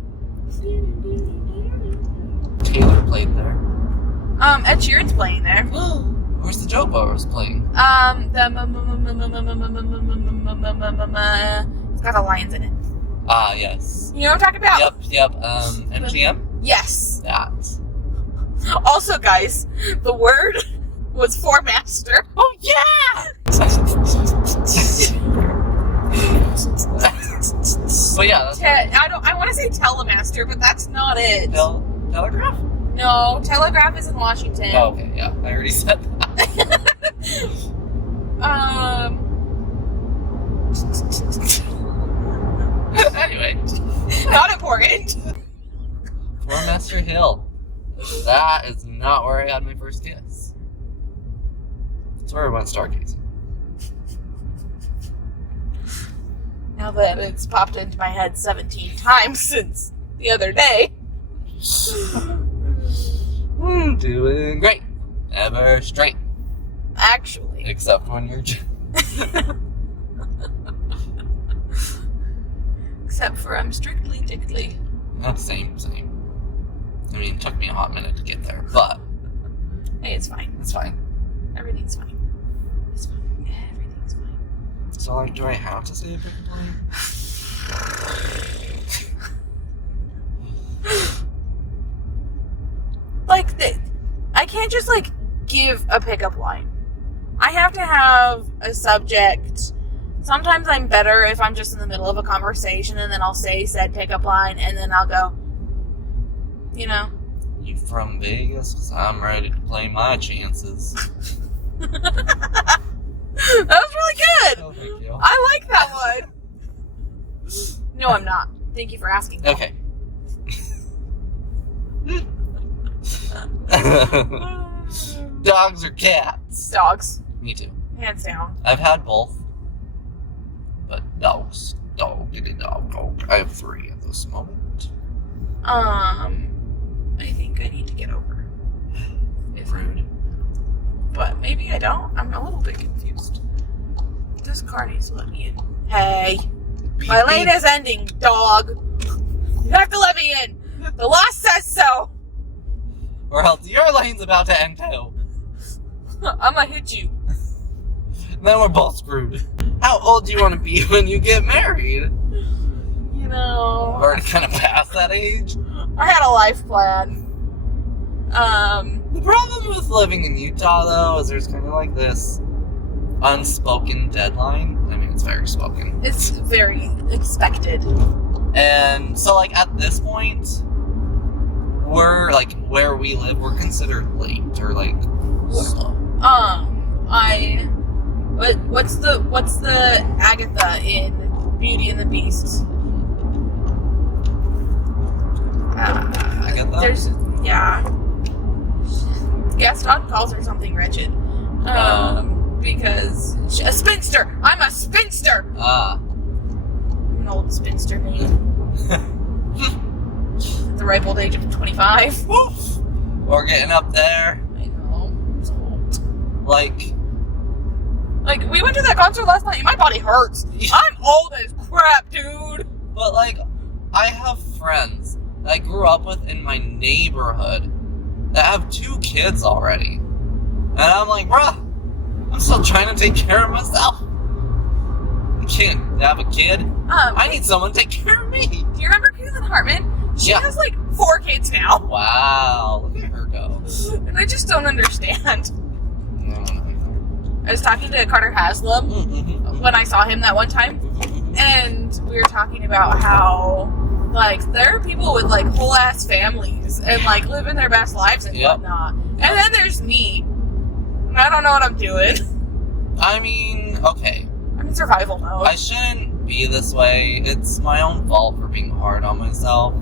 Taylor played there. Ed Sheeran's playing there. Where's the Joe Bowers playing? It's got a lions in it. Ah, yes. You know what I'm talking about? Yep. MGM? Yes. That. Also, guys, the word was for master. Oh, yeah! But yeah, that's I want to say telemaster, but that's not it. Telegraph? No, telegraph is in Washington. Oh, okay, yeah. I already said that. Anyway. Not important. Fort Master Hill. That is not where I had my first kiss. That's where I went stargazing. Now that it's popped into my head 17 times since the other day. Doing great. Ever straight. Actually. Except when you're... Except for I'm strictly dickly. Same. I mean, it took me a hot minute to get there, but... Hey, it's fine. It's fine. Everything's fine. It's fine. Everything's fine. So, do I have to say a pickup line? I can't just, give a pickup line. I have to have a subject. Sometimes I'm better if I'm just in the middle of a conversation and then I'll say said pickup line and then I'll go, You from Vegas? Because I'm ready to play my chances. That was really good. Oh, thank you. I like that one. No, I'm not. Thank you for asking. Okay. Dogs or cats? Dogs. Me too. Hands down. I've had both. But dogs. Dog. I have 3 at this moment. I think I need to get over. It's rude. But maybe I don't. I'm a little bit confused. This car needs to let me in. Hey. My lane is ending, dog. You have to let me in. The law says so. Or else your lane's about to end too. I'm gonna hit you. Then we're both screwed. How old do you want to be when you get married? You know, We're kind of past that age. I had a life plan. The problem with living in Utah, though, is there's kind of like this unspoken deadline. I mean, it's very spoken. It's very expected. And so, like, at this point, we're, like, where we live, we're considered late, or, like, slow. What's the Agatha in Beauty and the Beast? Agatha? Gaston calls her something wretched. Because a spinster. I'm a spinster. I'm an old spinster name. At the ripe old age of 25. Woof! We're getting up there. I know. I'm so old. Like, we went to that concert last night and my body hurts. I'm old as crap, dude. but, like, I have friends that I grew up with in my neighborhood that have 2 kids already. And I'm like, bruh, I'm still trying to take care of myself. I can't have a kid. I need someone to take care of me. Do you remember Caitlin Hartman? She has like 4 kids now. Wow, look at her go. And I just don't understand. No. I was talking to Carter Haslam when I saw him that one time, and we were talking about how, like, there are people with, like, whole-ass families and, like, living their best lives and whatnot. And then there's me. And I don't know what I'm doing. I mean, okay. I'm in survival mode. I shouldn't be this way. It's my own fault for being hard on myself.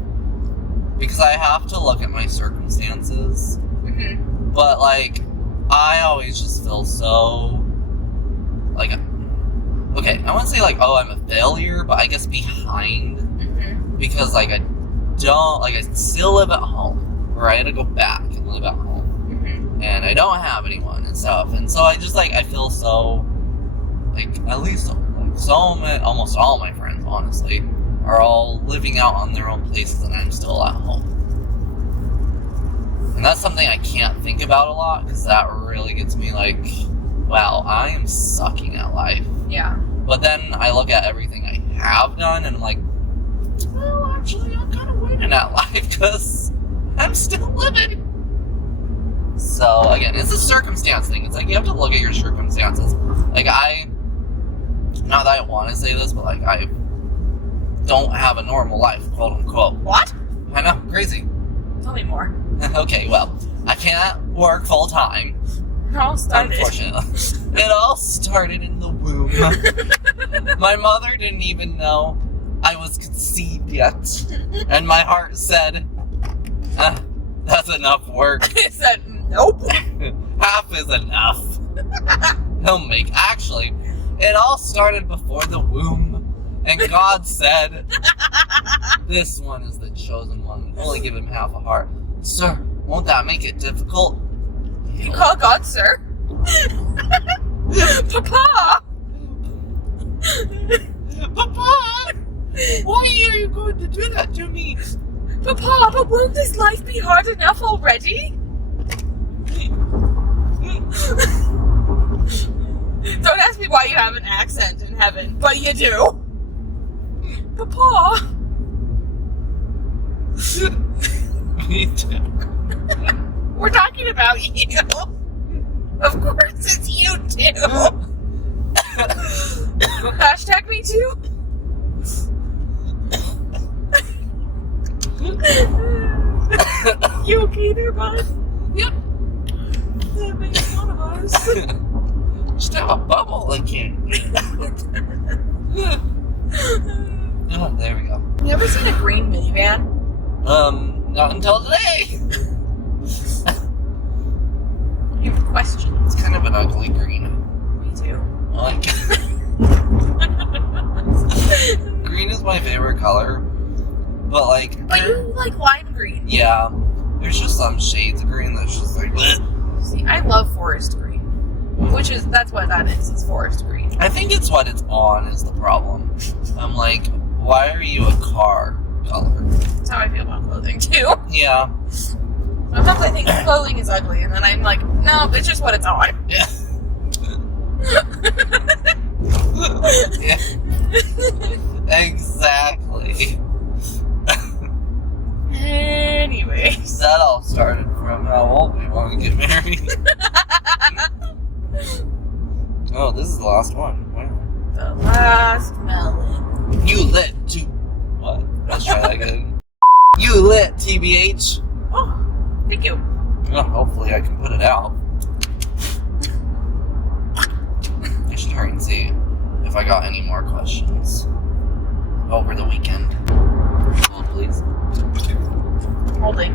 Because I have to look at my circumstances. Mm-hmm. But, like, I always just feel so, like, okay, I wouldn't say, like, oh, I'm a failure, but I guess behind. Mm-hmm. Because, like, I still live at home. Or I had to go back and live at home. Mm-hmm. And I don't have anyone and stuff. And so I just, like, I feel so, like, at least, like, so many, almost all my friends, honestly, are all living out on their own places and I'm still at home. And that's something I can't think about a lot, because that really gets me like, wow, I am sucking at life. Yeah. But then I look at everything I have done, and I'm like, well, actually, I'm kind of winning at life, because I'm still living. So, again, it's a circumstance thing. It's like, you have to look at your circumstances. Like, not that I want to say this, but, like, I don't have a normal life, quote unquote. What? I know, crazy. Tell me more. Okay, well, I can't work full time. It all started. Unfortunately. It all started in the womb. My mother didn't even know I was conceived yet. And my heart said, that's enough work. It said, nope. Half is enough. Actually, it all started before the womb. And God said, this one is the chosen one. Only give him half a heart. Sir, won't that make it difficult? You call God, sir? Papa! Papa! Why are you going to do that to me? Papa, but won't this life be hard enough already? Don't ask me why you have an accent in heaven, but you do. Papa! Me too. We're talking about you. Of course it's you too. Hashtag me too. You okay there, bud? Yep. That makes one of us. Just have a bubble again. Oh, there we go. You ever seen a green minivan? Not until today. I have questions. It's kind of an ugly green. Me too. Like, green is my favorite color, but like. But you like lime green. Yeah, there's just some shades of green that's just like. Bleh. See, I love forest green, that's what that is. It's forest green. I think it's what it's on is the problem. I'm like, why are you a car color? That's how I feel about clothing, too. Yeah. Sometimes I think clothing is ugly, and then I'm like, no, it's just what it's on. Yeah. Yeah. Exactly. Anyways. That all started from how old we want to get married. Oh, this is the last one. Wow. The last melon. You lit to what? Let's try that again. You lit, TBH. Oh, thank you. Well, hopefully I can put it out. I should hurry and see if I got any more questions over the weekend. Oh, please. Holding.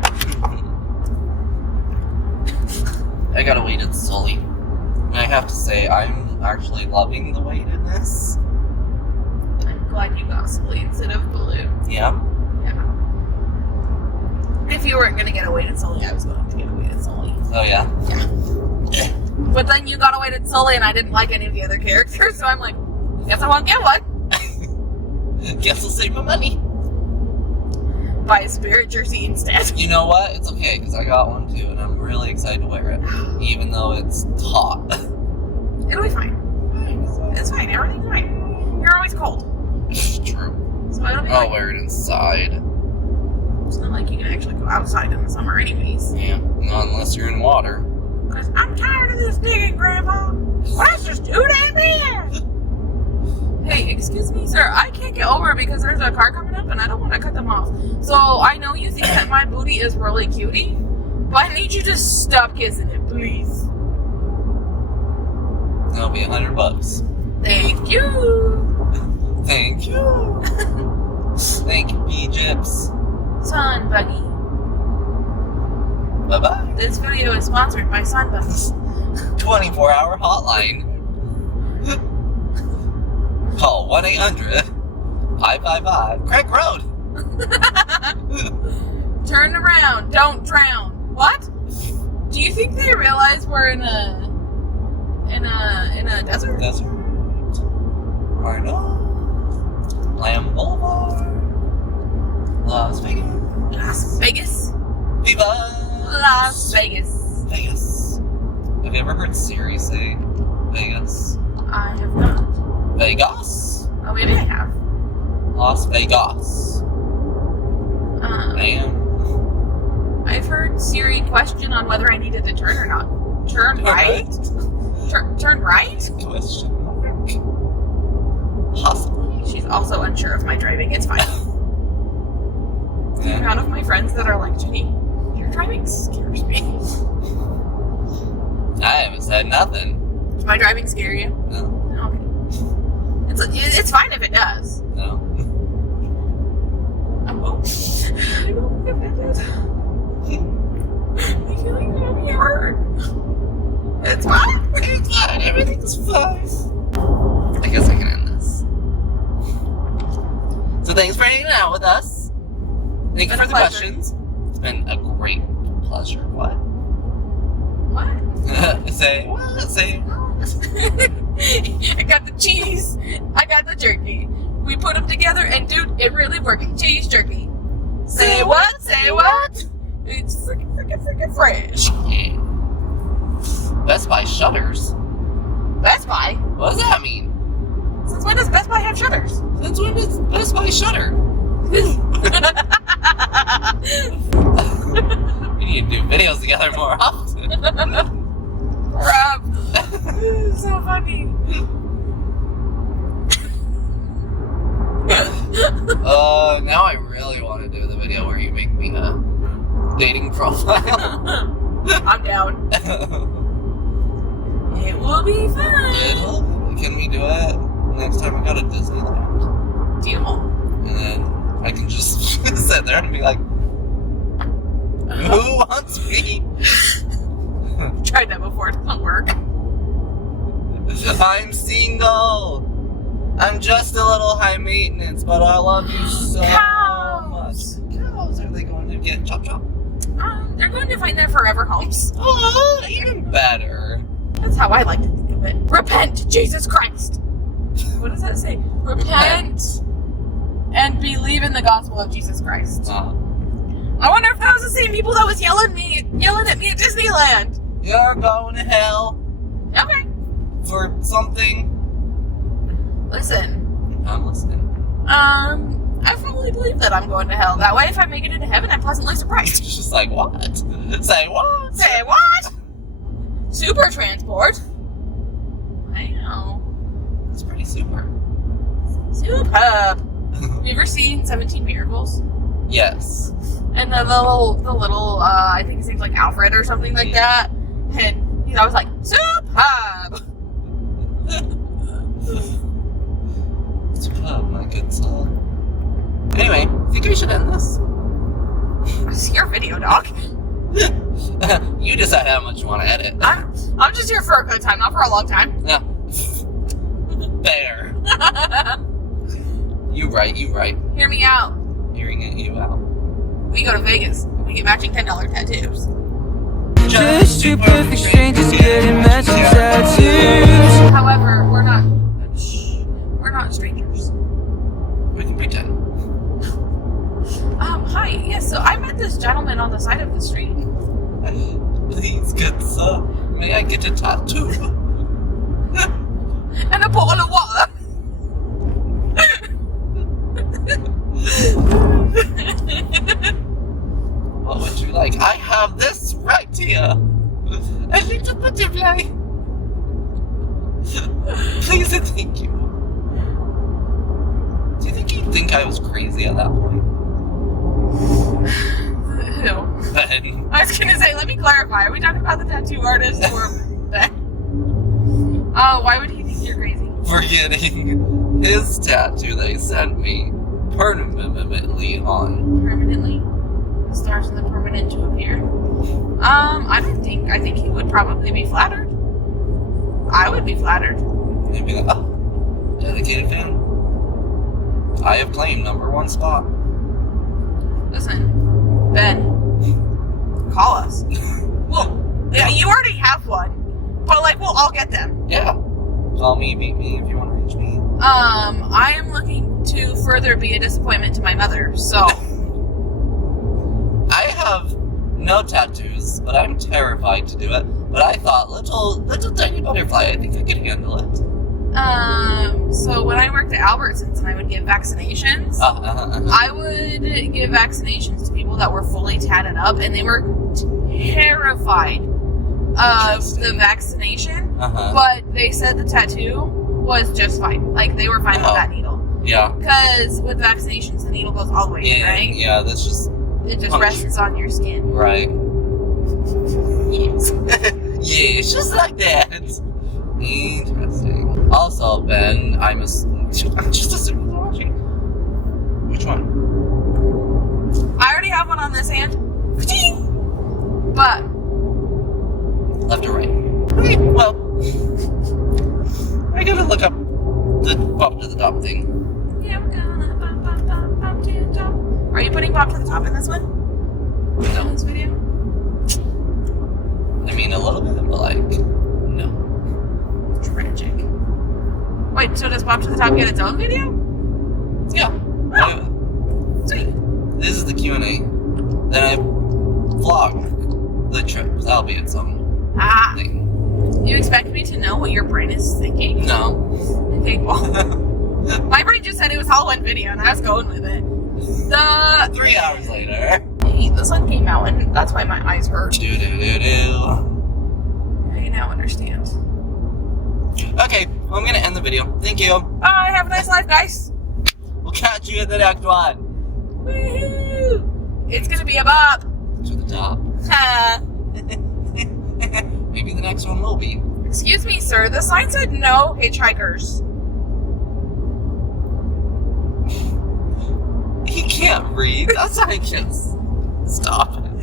I got a weighted Sully. And I have to say, I'm actually loving the weight in this. I'm glad you got Sully instead of Blue. Yeah. Yeah. If you weren't going to get a weighted Sully, I was going to get a weighted Sully. Oh, yeah? Yeah. But then you got a weighted Sully, and I didn't like any of the other characters, so I'm like, guess I won't get one. Guess I'll save my money. Buy a Spirit jersey instead. You know what? It's okay, because I got one too, and I'm really excited to wear it. Even though it's hot. It'll be fine. It's fine. Everything's fine. You're always cold. True. So it'll be I'll fine. wear it inside. It's not like you can actually go outside in the summer anyways. Yeah. Not unless you're in water. Because I'm tired of this digging, Grandma. Well, that's just too damn bad. Hey, excuse me, sir. I can't get over it because there's a car coming up and I don't want to cut them off. So I know you think that my booty is really cutie, but I need you to stop kissing it, please. That'll be $100. Thank you. Thank you. Thank you, P-Jips. Sun Buggy. Bye-bye. This video is sponsored by Sun Buggy. 24-hour hotline. Call 1-800-555 Craig Road. Turn around, don't drown. What? Do you think they realize we're in a desert? Desert. Right on. Lamb Boulevard. Las Vegas. Las Vegas. Viva Las Vegas. Vegas. Have you ever heard Siri say Vegas? I have not. Vegas? Oh, maybe I have. Las Vegas. Man. I've heard Siri question on whether I needed to turn or not. Turn right? Turn right? Question mark. Possibly. She's also unsure of my driving. It's fine. The Yeah. amount of my friends that are like, Jenny, your driving scares me. I haven't said nothing. Does my driving scare you? No. Okay. It's fine if it does. No. Oh. I don't get it. I feel like I'm gonna be hurt. It's fine. It's fine. Everything's fine. I guess I can end this. So thanks for hanging out with us. Thank you It's for a the pleasure. questions. It's been a great pleasure. What? What? Say what? Say what? I got the cheese. I got the jerky. We put them together, and dude, it really worked. Cheese jerky. Say what? Say what? It's freaking fresh. Yeah. Best Buy shutters. Best Buy? What does that mean? Since when does Best Buy have shutters? Since when does Best Buy shutter? We need to do videos together more often. Crap. So funny. Now I really want to do the video where you make me a dating profile. I'm down. It will be fun. Can we do it next time we go to Disneyland? Deal. And then I can just sit there and be like, who wants me? Tried that before. It doesn't work. I'm single. I'm just a little high maintenance, but I love you so Cows. much. Cows, are they going to get chop chop? They're going to find their forever homes. Oh, even better. That's how I like to think of it. Repent, Jesus Christ. what does that say? Repent and believe in the gospel of Jesus Christ. I wonder if that was the same people that was yelling at me at Disneyland. You're going to hell. Okay. For something. Listen. I'm listening. I fully believe that I'm going to hell. That way, if I make it into heaven, I'm pleasantly surprised. It's just like, what? Say what? Say what? Super transport. Wow. It's pretty super. Superb. You ever seen 17 Miracles? Yes. And the little, I think his name's like Alfred or something like that. And he's always like, superb. Superb, my good son. Anyway, I think we should end this. It's your video, dog. You decide how much you want to edit. I'm just here for a good time, not for a long time. Yeah. Fair. You right. Hear me out. Hearing it, you out. We go to Vegas. We get matching $10 tattoos. Just two perfect strangers getting matching tattoos. However, we're not strangers. We can pretend. Hi. Yes, so I met this gentleman on the side of the street. Please, good sir, may I get a tattoo? And a bottle of water. What would you like? I have this right here. A little butterfly. Please and thank you. Do you think he'd think I was crazy at that point? Who? Ben. I was gonna say, let me clarify. Are we talking about the tattoo artist or Ben? Oh, why would he think you're crazy? For getting his tattoo that he sent me permanently on. Permanently? The stars in the permanent to appear? I think he would probably be flattered. I would be flattered. He'd be like, oh, dedicated fan. I have claimed #1 spot. Listen, Ben, call us. Well, Yeah. you already have one, but like we'll all get them. Yeah. Call me, beat me if you want to reach me. I am looking to further be a disappointment to my mother, so. I have no tattoos, but I'm terrified to do it. But I thought, little tiny butterfly, I think I could handle it. So when I worked at Albertsons and I would give vaccinations, I would give vaccinations to people that were fully tatted up, and they were terrified of the vaccination. But they said the tattoo was just fine. Like they were fine with that needle. Yeah. Because with vaccinations, the needle goes all the way in, right? Yeah, that's just... It just rests on your skin. Right. Yes. Yeah, it's just like that. Interesting. Also, Ben, I'm just assuming you're watching. Which one? I already have one on this hand. But Left or right? Okay, well, I gotta look up the bump to the top thing. yeah, we're gonna bump to the top. Are you putting bump to the top in this one? In No. this video? I mean, a little bit, but like, no. Tragic. Wait, so does bump to the top get its own video? Yeah. Oh. Sweet. This is the Q&A. Then I vlog the trip. That'll be its own thing. You expect me to know what your brain is thinking? No. Okay, well. My brain just said it was all one video, and I was going with it. 3 hours later. Hey, the sun came out, and that's why my eyes hurt. Do-do-do-do. I now understand. Okay, well, I'm gonna end the video. Thank you. Bye, have a nice life, guys. We'll catch you in the next one. Woohoo! It's gonna be a bop. To the top. Ha. Maybe the next one will be. Excuse me, sir. The sign said no hitchhikers. He can't read. That's why I can't stop it.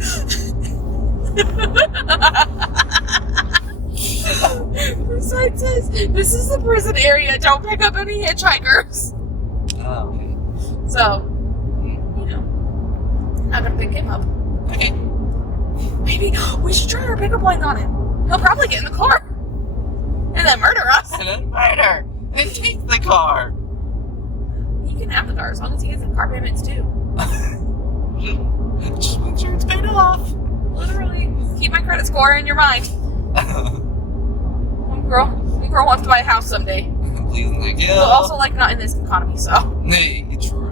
The sign says, this is the prison area. Don't pick up any hitchhikers. Oh, okay. So, you know, I'm not gonna pick him up. Okay. Maybe we should try our pickup lines on him. He'll probably get in the car and then murder us. And then murder. And take the car. You can have the car as long as he gets the car payments too. Just make sure it's paid off. Literally, keep my credit score in your mind. One girl wants to buy a house someday. Please and thank you. But also, like, not in this economy, so. Nay, true.